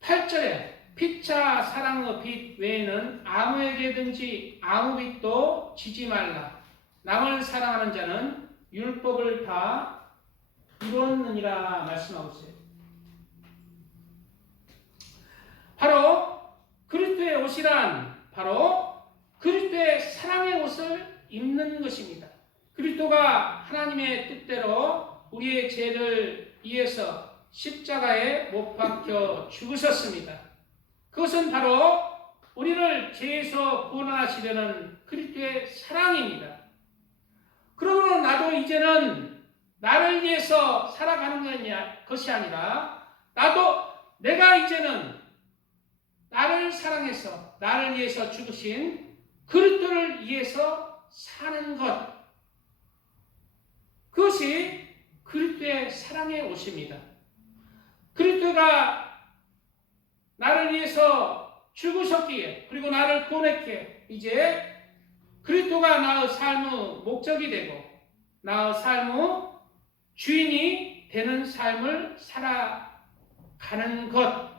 8절에 피차 사랑의 빛 외에는 아무에게든지 아무 빛도 지지 말라. 남을 사랑하는 자는 율법을 다 이뤘느니라 말씀하고 있어요. 바로 그리스도의 옷이란 바로 그리스도의 사랑의 옷을 입는 것입니다. 그리스도가 하나님의 뜻대로 우리의 죄를 위해서 십자가에 못 박혀 죽으셨습니다. 그것은 바로 우리를 죄에서 구원하시려는 그리스도의 사랑입니다. 그러므로 나도 이제는 나를 위해서 살아가는 것이 아니라 내가 이제는 나를 사랑해서 나를 위해서 죽으신 그리스도를 위해서 사는 것, 그것이 그리스도의 사랑의 옷입니다. 그리스도가 나를 위해서 죽으셨기에 그리고 나를 구원했기에 이제 그리스도가 나의 삶의 목적이 되고 나의 삶의 주인이 되는 삶을 살아가는 것,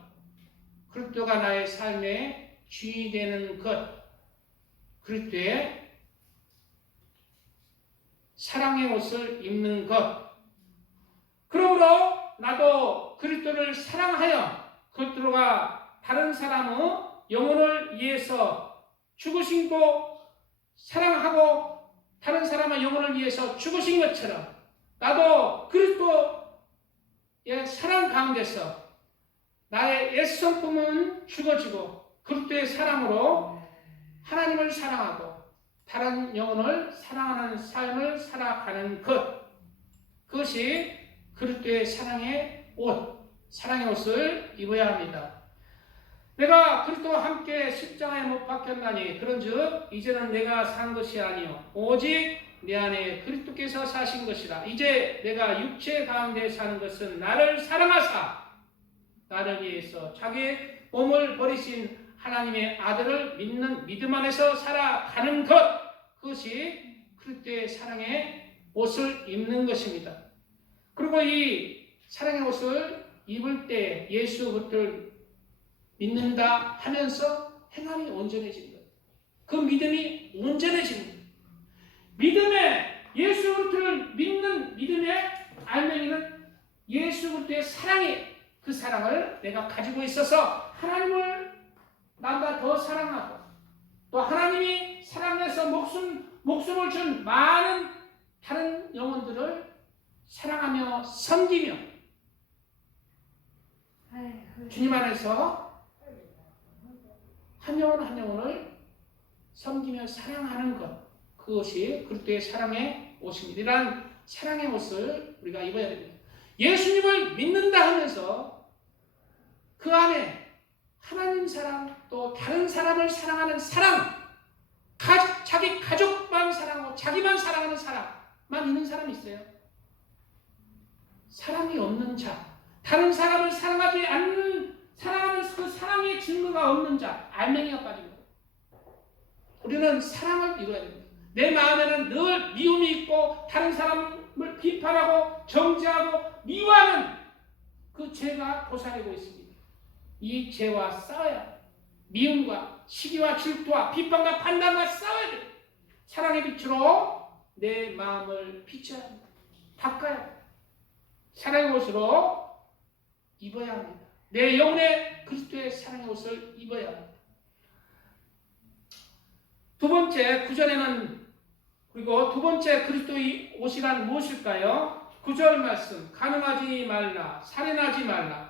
그리스도가 나의 삶의 주인이 되는 것, 그리스도의 사랑의 옷을 입는 것. 그러므로 나도 그리스도를 사랑하여 그리스도가 다른 사람의 영혼을 위해서 죽으시고 사랑하고 다른 사람의 영혼을 위해서 죽으신 것처럼 나도 그리스도의 사랑 가운데서 나의 옛 성품은 죽어지고 그리스도의 사랑으로 하나님을 사랑하고 다른 영혼을 사랑하는 삶을 살아가는 것, 그것이 그리스도의 사랑의 옷, 사랑의 옷을 입어야 합니다. 내가 그리스도와 함께 십자가에 못 박혔나니 그런즉 이제는 내가 산 것이 아니요 오직 내 안에 그리스도께서 사신 것이라. 이제 내가 육체 가운데 사는 것은 나를 사랑하사 나를 위해서 자기 몸을 버리신 하나님의 아들을 믿는 믿음 안에서 살아가는 것, 그것이 그리스도의 사랑의 옷을 입는 것입니다. 그리고 이 사랑의 옷을 입을 때 예수 그리스도를 믿는다 하면서 행함이 온전해지는 거예요. 그 믿음이 온전해지는 거예요. 믿음에 예수 그리스도를 믿는 믿음의 알맹이는 예수 그리스도의 사랑이, 그 사랑을 내가 가지고 있어서 하나님을 나보다 더 사랑하고 또 하나님이 사랑해서 목숨을 준 많은 다른 영혼들을 사랑하며 섬기며 주님 안에서 한 영혼 한 영혼을 섬기며 사랑하는 것, 그것이 그리스도의 사랑의 옷입니다. 이러한 사랑의 옷을 우리가 입어야 됩니다. 예수님을 믿는다 하면서 그 안에 하나님 사랑 또 다른 사람을 사랑하는 사랑, 자기 가족만 사랑하고 자기만 사랑하는 사랑만 있는 사람이 있어요. 사랑이 없는 자, 다른 사람을 사랑하지 않는, 사랑하는 그 사랑의 증거가 없는 자, 알맹이가 빠진 거예요. 우리는 사랑을 이루어야 됩니다. 내 마음에는 늘 미움이 있고 다른 사람을 비판하고 정죄하고 미워하는 그 죄가 도사리고 있습니다. 이 죄와 싸워야 돼요. 미움과 시기와 질투와 비판과 판단과 싸워야 돼요. 사랑의 빛으로 내 마음을 비춰야 합니다. 바꿔야 합니다. 사랑의 옷으로 입어야 합니다. 내 영혼에 그리스도의 사랑의 옷을 입어야 합니다. 두 번째, 그리고 두 번째 그리스도의 옷이란 무엇일까요? 9절 말씀, 가늠하지 말라, 살인하지 말라,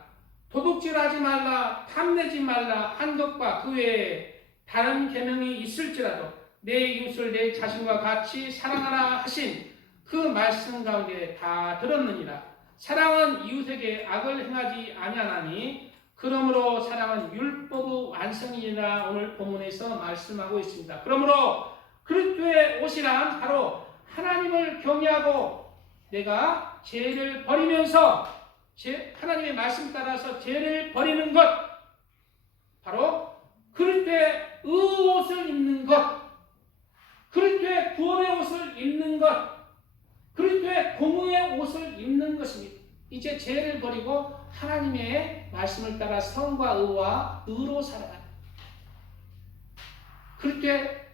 도둑질하지 말라, 탐내지 말라 한 것과 그 외에 다른 계명이 있을지라도 내 이웃을 내 자신과 같이 사랑하라 하신 그 말씀 가운데 다 들었느니라. 사랑은 이웃에게 악을 행하지 아니하나니 그러므로 사랑은 율법의 완성이니라. 오늘 본문에서 말씀하고 있습니다. 그러므로 그리스도의 옷이란 바로 하나님을 경외하고 내가 죄를 버리면서 하나님의 말씀 따라서 죄를 버리는 것, 바로 그리스도의 옷을 입는 것, 그리스도의 구원의 옷을 입는 이제 죄를 버리고 하나님의 말씀을 따라 성과 의와 의로 살아가는. 그럴 때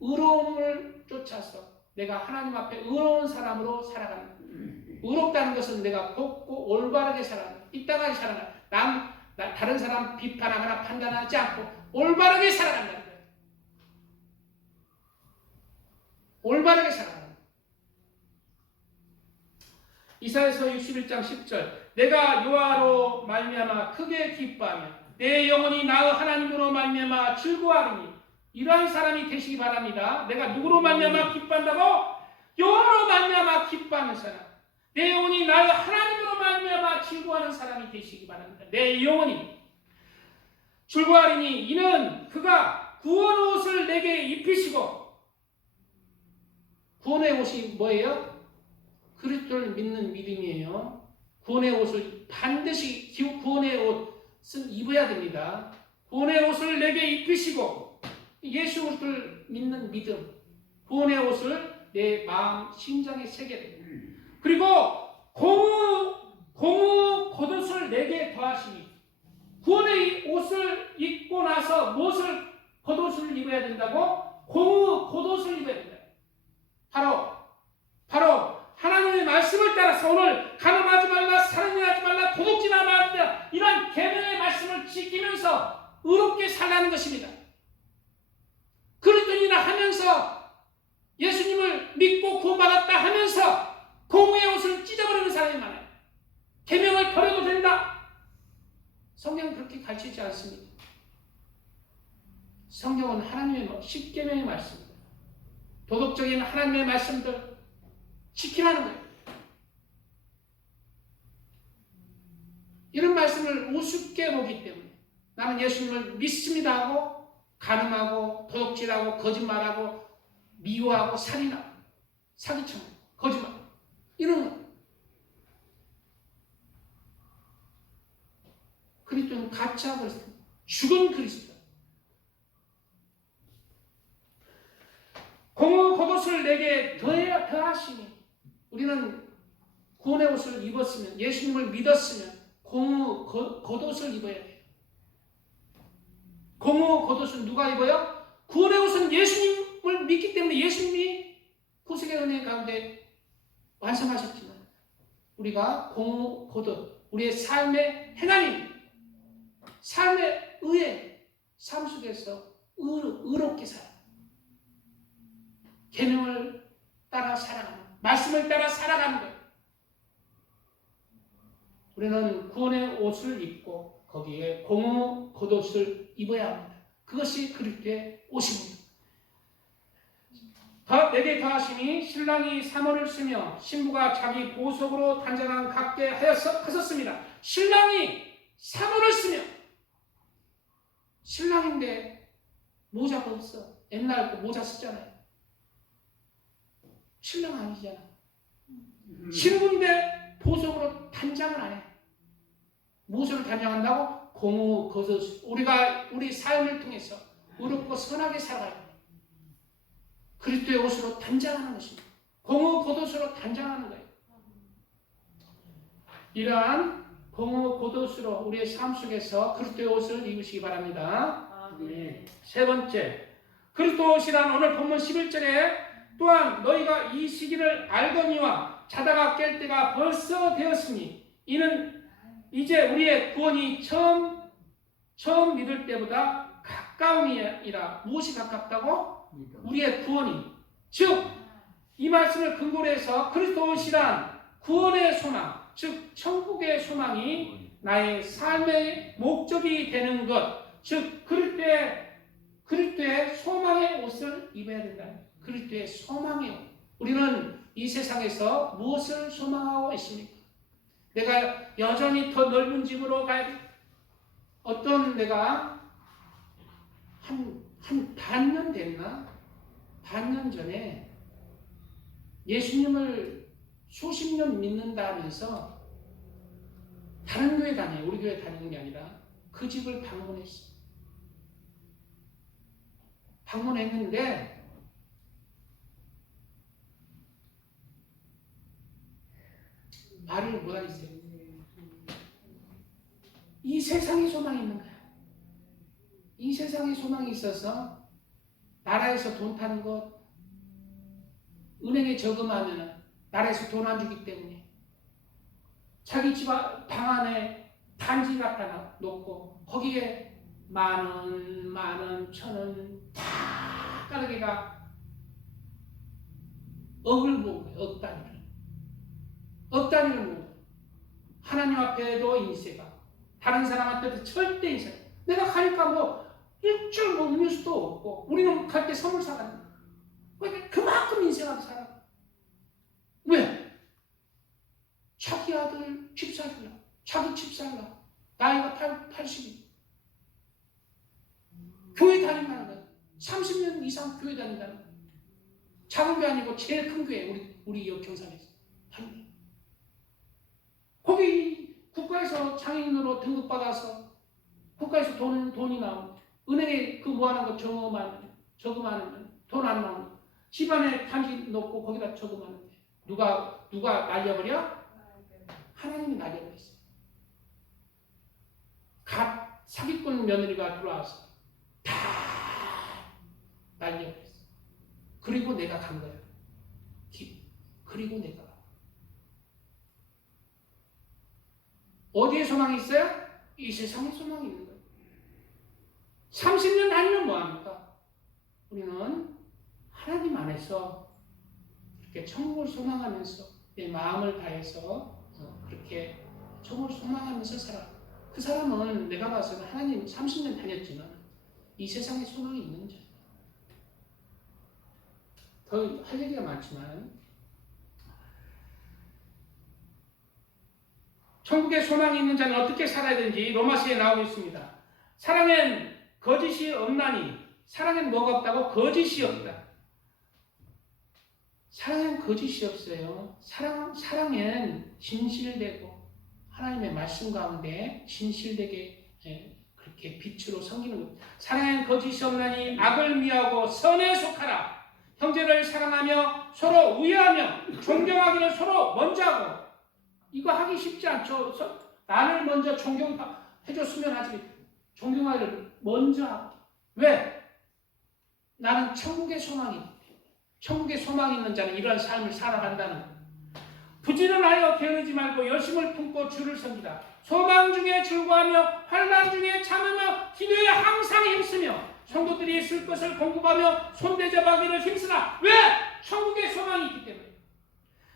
의로움을 쫓아서 내가 하나님 앞에 의로운 사람으로 살아가는. 의롭다는 것은 내가 곱고 올바르게 살아가는. 이따가 살아가는. 다른 사람 비판하거나 판단하지 않고 올바르게 살아간다는 거예요. 올바르게 살아가는 거예요. 이사야서 61장 10절 내가 여호와로 말미암아 크게 기뻐하며 내 영혼이 나의 하나님으로 말미암아 즐거워하리니 이러한 사람이 되시기 바랍니다. 내가 누구로 말미암아 기뻐한다고? 여호와로 말미암아 기뻐하는 사람. 내 영혼이 나의 하나님으로 말미암아 즐거워하는 사람이 되시기 바랍니다. 내 영혼이 즐거워하리니 이는 그가 구원의 옷을 내게 입히시고 구원의 옷이 뭐예요? 그리스도를 믿는 믿음이에요. 구원의 옷을 반드시 구원의 옷은 입어야 됩니다. 구원의 옷을 내게 입히시고 예수 그리스도를 믿는 믿음 구원의 옷을 내 마음 심장에 새게 됩니다. 그리고 공의 겉옷을 내게 더하시니 구원의 옷을 입고 나서 무엇을 겉옷을 입어야 된다고? 공의 겉옷을 입어야 된다. 바로 하나님의 말씀을 따라서 오늘 간음하지 말라, 살인하지 말라, 도둑질하지 말라 이런 계명의 말씀을 지키면서 의롭게 살라는 것입니다. 그랬더니나 하면서 예수님을 믿고 구원받았다 하면서 공의 옷을 찢어버리는 사람이 많아요. 계명을 버려도 된다. 성경은 그렇게 가르치지 않습니다. 성경은 하나님의 십계명의 말씀입니다. 도덕적인 하나님의 말씀들 지키라는 거예요. 이런 말씀을 우습게 보기 때문에 나는 예수님을 믿습니다 하고 간음하고 도둑질하고 거짓말하고 미워하고 살인하고 사기치고 거짓말 이런 거. 그리스도는 가짜 그리스도, 죽은 그리스도. 공의 겉옷을 내게 더하시니 우리는 구원의 옷을 입었으면 예수님을 믿었으면 공의 겉옷을 입어야 돼요. 공의 겉옷은 누가 입어요? 구원의 옷은 예수님을 믿기 때문에 예수님이 구속의 은혜 가운데 완성하셨지만 우리가 공의 겉옷 우리의 삶의 행함입니다. 삶의 의에 삶 속에서 의롭게 살아. 계명을 따라 살아가는 말씀을 따라 살아가는 거예요. 우리는 구원의 옷을 입고 거기에 공의 겉옷을 입어야 합니다. 그것이 그리스도의 옷입니다. 내게 더하시니 신랑이 삼원을 쓰며 신부가 자기 보석으로 단장한 같게 하셨습니다. 신랑이 삼원을 쓰며 신랑인데 모자가 없어. 옛날 그 모자 쓰잖아요. 신랑 아니잖아. 신부인데 보석으로 단장을 안 해. 무엇으로 단장한다고? 공의 겉옷. 우리가 우리 삶을 통해서 의롭고 선하게 살아가요. 그리스도의 옷으로 단장하는 것입니다. 공의 겉옷으로 단장하는 거예요. 이러한 공의 겉옷으로 우리의 삶 속에서 그리스도의 옷을 입으시기 바랍니다. 세 번째, 그리스도 옷이란 오늘 본문 11절에 또한 너희가 이 시기를 알거니와 자다가 깰 때가 벌써 되었으니 이는 이제 우리의 구원이 처음 믿을 때보다 가까움이라. 무엇이 가깝다고? 우리의 구원이. 즉 이 말씀을 근거로 해서 그리스도 옷이란 구원의 소망, 즉 천국의 소망이 나의 삶의 목적이 되는 것, 즉 그리스도의 소망의 옷을 입어야 된다. 그리스도의 소망의 옷. 우리는 이 세상에서 무엇을 소망하고 있습니까? 내가 여전히 더 넓은 집으로 가야 돼. 어떤 내가 한 반년 됐나? 반년 전에 예수님을 수십 년 믿는다 하면서 다른 교회 다녀요. 우리 교회 다니는 게 아니라 그 집을 방문했어. 방문했는데 말을 못하겠어요. 이 세상에 소망이 있는 거야. 이 세상에 소망이 있어서 나라에서 돈 타는 것, 은행에 저금하면 나라에서 돈 안 주기 때문에 자기 집 방 안에 단지 갖다 놓고 거기에 10,000원, 10,000원, 1,000원 다 까르게가 억을 모은 거예요. 억 단위를. 억 단위를 모은 거예요. 하나님 앞에도 인세가, 다른 사람한테도 절대 인세가. 내가 가니까 뭐 일절 뭐 음료수도 없고 우리는 갈 때 선물 사가는 거야. 그러니까 그만큼 인생하게 살아. 왜? 자기 아들 집 살라, 자기 집 살라. 나이가 80이. 교회 다닌다는 거야. 30년 이상 교회 다닌다는 거야. 작은 교회 아니고 제일 큰 교회, 우리 역경산에서 다닌다. 거기 국가에서 장애인으로 등급받아서 국가에서 돈이 나오는, 은행에 그 모아놓은 거 저금하는 돈 안 나오는, 집안에 단지 놓고 거기다 저금하는데 누가 날려버려? 하나님이 날려버렸어요. 갓 사기꾼 며느리가 들어와서 다 날려버렸어요. 그리고 내가 간 거야. 그리고 내가 어디에 소망이 있어요? 이 세상에 소망이 있는 거예요. 30년 다니면 뭐합니까? 우리는 하나님 안에서 이렇게 천국을 소망하면서 내 마음을 다해서 그렇게 천국을 소망하면서 살아. 그 사람은 내가 봐서는 하나님 30년 다녔지만 이 세상에 소망이 있는 자예요. 더 할 얘기가 많지만 천국에 소망이 있는 자는 어떻게 살아야 되는지 로마서에 나오고 있습니다. 사랑엔 거짓이 없나니, 사랑엔 뭐가 없다고? 거짓이 없다. 사랑엔 거짓이 없어요. 사랑엔 진실되고 하나님의 말씀 가운데 진실되게 그렇게 빛으로 섬기는 것. 사랑엔 거짓이 없나니 악을 미하고 선에 속하라. 형제를 사랑하며 서로 우애하며 존경하기를 서로 먼저 하고. 이거 하기 쉽지 않죠. 나를 먼저 존경해줬으면 하지. 존경하기를 먼저 하고. 왜? 나는 천국의 소망이 있기 때문에. 천국의 소망이 있는 자는 이러한 삶을 살아간다는 거예요. 부지런하여 게으르지 말고 열심을 품고 주를 섬기라. 소망 중에 즐거워하며 환난 중에 참으며 기도에 항상 힘쓰며 성도들이 쓸 것을 공급하며 손대접하기를 힘쓰라. 왜? 천국의 소망이 있기 때문에.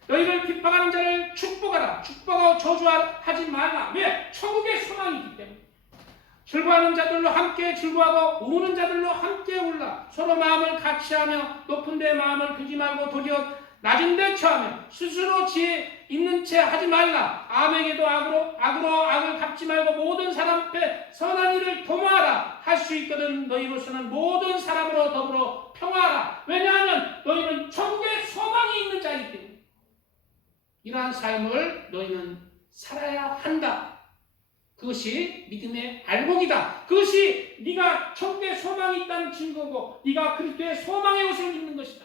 너희를 핍박하는 자를 축복하라. 축복하고 저주하지 말라. 왜? 천국의 소망이 있기 때문에. 즐거워하는 자들로 함께 즐거워하고 우는 자들로 함께 울라. 서로 마음을 같이하며 높은 데 마음을 두지 말고 도리어 낮은 데 처하며 스스로 지혜 있는 채 하지 말라. 암에게도 악으로 악을 갚지 말고 모든 사람 앞에 선한 일을 도모하라. 할 수 있거든 너희로서는 모든 사람으로 더불어 평화하라. 왜냐하면 너희는 천국에 소망이 있는 자이기 때문에. 이러한 삶을 너희는 살아야 한다. 그것이 믿음의 알곡이다. 그것이 네가 천국에 소망이 있다는 증거고 네가 그리스도의 소망의 옷을 입는 것이다.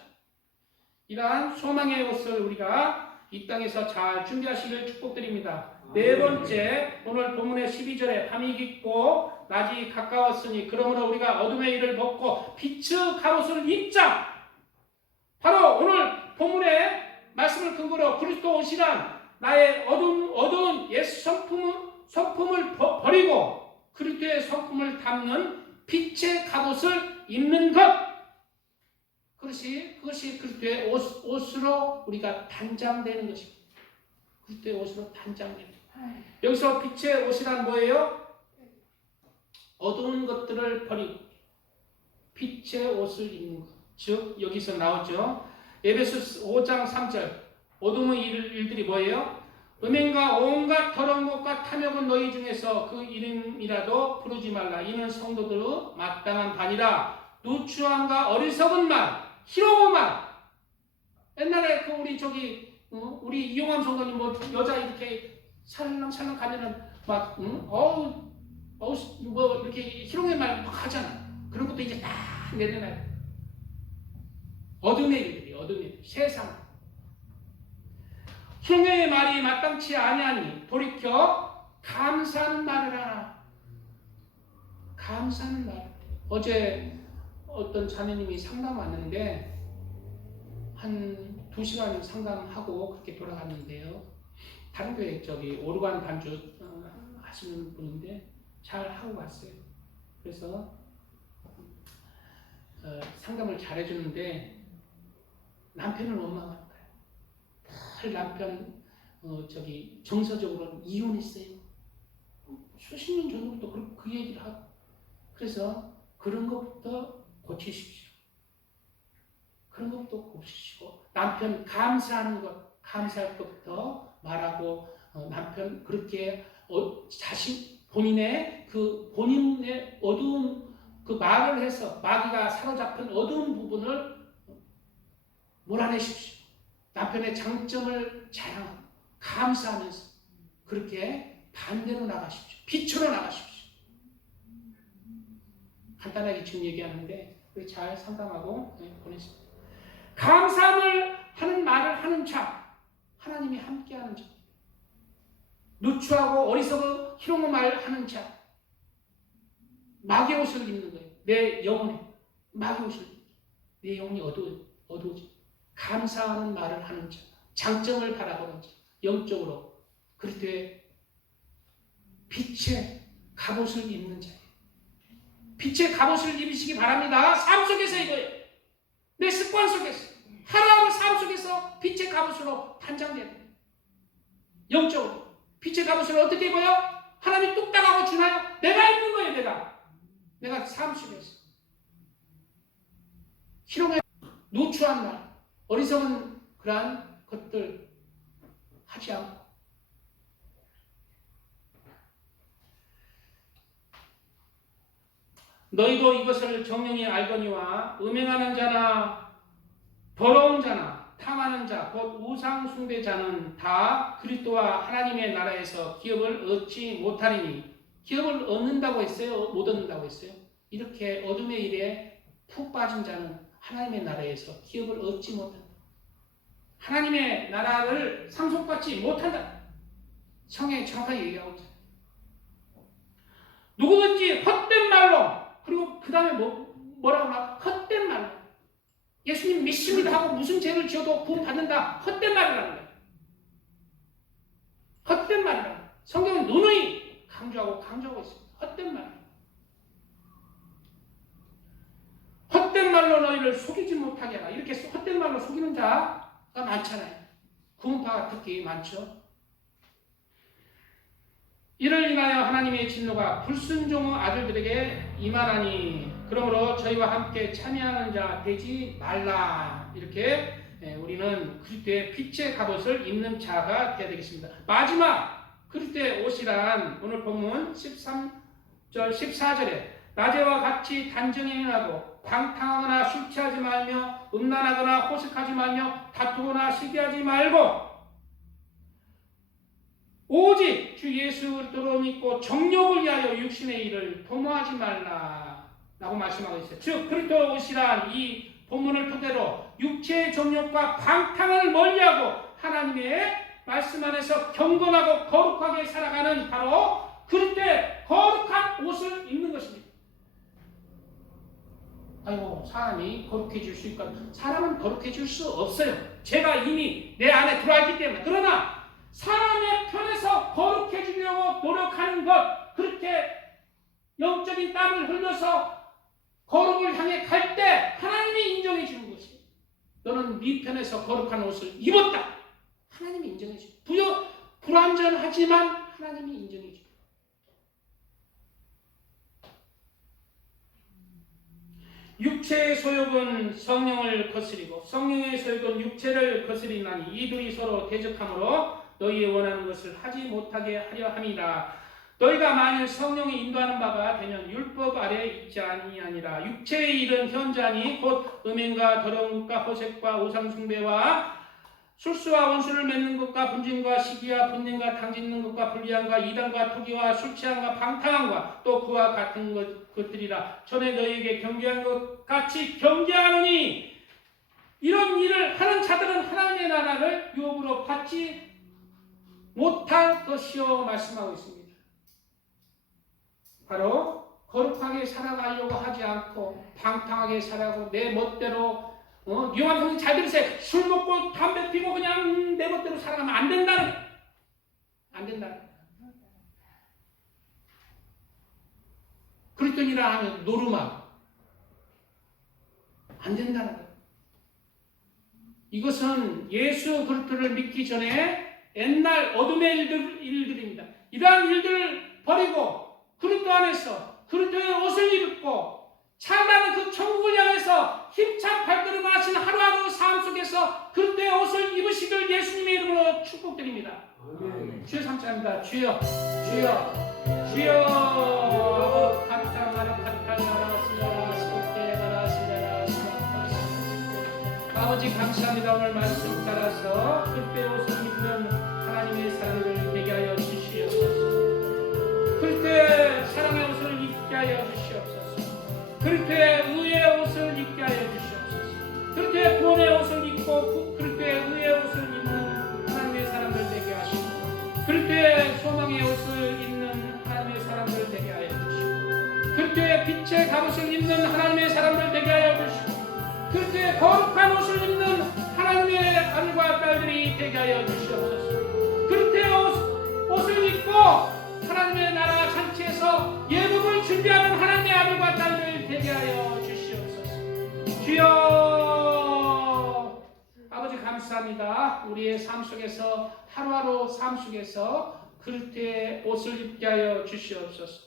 이러한 소망의 옷을 우리가 이 땅에서 잘 준비하시길 축복드립니다. 네 번째, 오늘 본문의 12절에 밤이 깊고 낮이 가까웠으니 그러므로 우리가 어둠의 일을 벗고 빛의 갑옷을 입자. 바로 오늘 본문의 말씀을 근거로 그리스도 옷이란 나의 어두운 옛 성품을 버리고 그리스도의 성품을 담는 빛의 갑옷을 입는 것. 그것이 그리스도의 옷으로 우리가 단장되는 것입니다. 그리스도의 옷으로 단장되는 것. 여기서 빛의 옷이란 뭐예요? 어두운 것들을 버리고 빛의 옷을 입는 것. 즉 여기서 나오죠. 에베소 5장 3절. 어둠의 일들이 뭐예요? 음행과 온갖 더러운 것과 탐욕은 너희 중에서 그 이름이라도 부르지 말라. 이는 성도들의 마땅한 반이라. 누추함과 어리석은 말, 희롱의 말. 옛날에 우리 이용함 성도님 여자 이렇게 살랑살랑 가면은 막 뭐 이렇게 희롱의 말 막 하잖아. 그런 것도 이제 딱 내려놔요. 어둠의 일들이 세상. 형의 말이 마땅치 아니하니 돌이켜 감사하는 말을 하라. 감사하는 말. 어제 어떤 자매님이 상담 왔는데 한 2시간 상담하고 그렇게 돌아갔는데요. 다른 교회 오르간 반주 하시는 분인데 잘 하고 갔어요. 그래서 상담을 잘 해주는데 남편을 원망하는 거예요. 남편 정서적으로는 이혼했어요. 수십 년 전부터 그 얘기를 하고. 그래서 그런 것부터 고치십시오. 그런 것도 고치시고 남편 감사하는 것, 감사할 것부터 말하고 남편 그렇게 본인의 어두운 그 말을 해서 마귀가 사로잡힌 어두운 부분을 몰아내십시오. 남편의 장점을 자랑하고 감사하면서 그렇게 반대로 나가십시오. 빛으로 나가십시오. 간단하게 지금 얘기하는데 잘 상담하고 보냈습니다. 감사함을 하는 말을 하는 자, 하나님이 함께하는 자. 누추하고 어리석은 희롱의 말 하는 자, 마귀의 옷을 입는 거예요. 내 영혼에 마귀의 옷을 입는 거예요. 내 영혼이 어두워져. 감사하는 말을 하는 자, 장점을 바라보는 자, 영적으로 그렇게 빛의 갑옷을 입는 자예요. 빛의 갑옷을 입으시기 바랍니다. 삶 속에서 이거예요. 내 습관 속에서 하나님의 삶 속에서 빛의 갑옷으로 단장돼야 돼요. 영적으로 빛의 갑옷을 어떻게 입어요? 하나님이 뚝딱하고 주나요? 내가 입는 거예요. 내가 삶 속에서 희롱의 누추한 말, 어리석은 그러한 것들 하지 않고 너희도 이것을 정령이 알거니와 음행하는 자나 더러운 자나 탐하는 자 곧 우상 숭배자는 다 그리스도와 하나님의 나라에서 기업을 얻지 못하리니. 기업을 얻는다고 했어요? 못 얻는다고 했어요? 이렇게 어둠의 일에 푹 빠진 자는 하나님의 나라에서 기업을 얻지 못한다. 하나님의 나라를 상속받지 못한다. 성경에 정확하게 얘기하고 있잖아요. 누구든지 헛된 말로, 그리고 그 다음에 뭐라고 나? 헛된 말로 예수님 믿습니다 하고 무슨 죄를 지어도 구원받는다. 헛된 말을 하는 거예요. 헛된 말을 하는 거예요. 성경은 누누이 강조하고 있습니다. 헛된 말. 헛된 말로 너희를 속이지 못하게 하라. 이렇게 헛된 말로 속이는 자가 많잖아요. 구원파가 특히 많죠. 이를 인하여 하나님의 진노가 불순종의 아들들에게 임하나니 그러므로 저희와 함께 참여하는 자 되지 말라. 이렇게 우리는 그리스도의 빛의 갑옷을 입는 자가 되어야 되겠습니다. 마지막 그리스도의 옷이란 오늘 본문 13절 14절에 낮에와 같이 단정히 행하고 방탕하거나 술 취하지 말며 음란하거나 호색하지 말며 다투거나 시기하지 말고 오직 주 예수 그리스도를 믿고 정욕을 위하여 육신의 일을 도모하지 말라라고 말씀하고 있어요. 즉 그리스도 옷이란 이 본문을 토대로 육체의 정욕과 방탕을 멀리하고 하나님의 말씀 안에서 경건하고 거룩하게 살아가는 바로 그리스도의 거룩한 옷을 입는 것입니다. 아이고 사람이 거룩해질 수 있고 사람은 거룩해질 수 없어요. 제가 이미 내 안에 들어와 있기 때문에. 그러나 사람의 편에서 거룩해지려고 노력하는 것, 그렇게 영적인 땀을 흘려서 거룩을 향해 갈 때 하나님이 인정해 주는 것이 너는 네 편에서 거룩한 옷을 입었다. 하나님이 인정해 주. 불완전하지만 하나님이 인정해 주. 육체의 소욕은 성령을 거스리고 성령의 소욕은 육체를 거스리나니 이들이 서로 대적하므로 너희의 원하는 것을 하지 못하게 하려 함이라. 너희가 만일 성령이 인도하는 바가 되면 율법 아래 있지 아니하니라. 육체의 일은 현자니 곧 음행과 더러운 것과 호색과 우상숭배와 술수와 원수를 맺는 것과 분진과 시기와 분냄과 당짓는 것과 불리함과 이단과 토기와 술취함과 방탕함과 또 그와 같은 것들이라. 전에 너희에게 경계한 것 같이 경계하노니 이런 일을 하는 자들은 하나님의 나라를 유업으로 받지 못할 것이요 말씀하고 있습니다. 바로 거룩하게 살아가려고 하지 않고 방탕하게 살아가고 내 멋대로 유한 성경 잘 들으세요. 술 먹고 담배 피고 그냥 내 멋대로 살아가면 안 된다는 거예요. 안 된다는 거예요. 그리스도인이라 하면 노름하고 안 된다는 거예요. 이것은 예수 그리스도를 믿기 전에 옛날 어둠의 일들입니다. 이러한 일들을 버리고 그리스도 안에서 그리스도의 옷을 입고 찬란한 그 천국을 향해서 힘찬 발걸음 하신 하루하루 삶 속에서 그리스도의 옷을 입으시길 예수님의 이름으로 축복드립니다. 주여 감사합니다. 주여 아버지 감사합니다. 오늘 말씀 따라서 그리스도의 옷을 입는 하나님의 사랑을 되게 하여 주시옵소서. 그리스도의 사랑의 옷을 입게 하여 주시옵소서. 그리스도의 의의 옷을 입게 하여 주시옵소서. 그리스도의 구원의 옷을 입고 그리스도의 의의 옷을 입는 하나님의 사람들 되게 하시고 그리스도의 소망의 옷을 입는 하나님의 사람들 되게 하여 주시고 그리스도의 빛의 갑옷을 입는 하나님의 사람들 되게 하여 주시고 그리스도의 거룩한 옷을 입는 하나님의 아들과 딸들이 되게 하여 주시옵소서. 그리스도의 옷을 입고 하나님의 나라 잔치에서 예복을 준비하는 하나님의 아들과 딸들 되게 하여 주시옵소서. 주여 아버지 감사합니다. 우리의 삶 속에서 하루하루 삶 속에서 그리스도의 옷을 입게 하여 주시옵소서.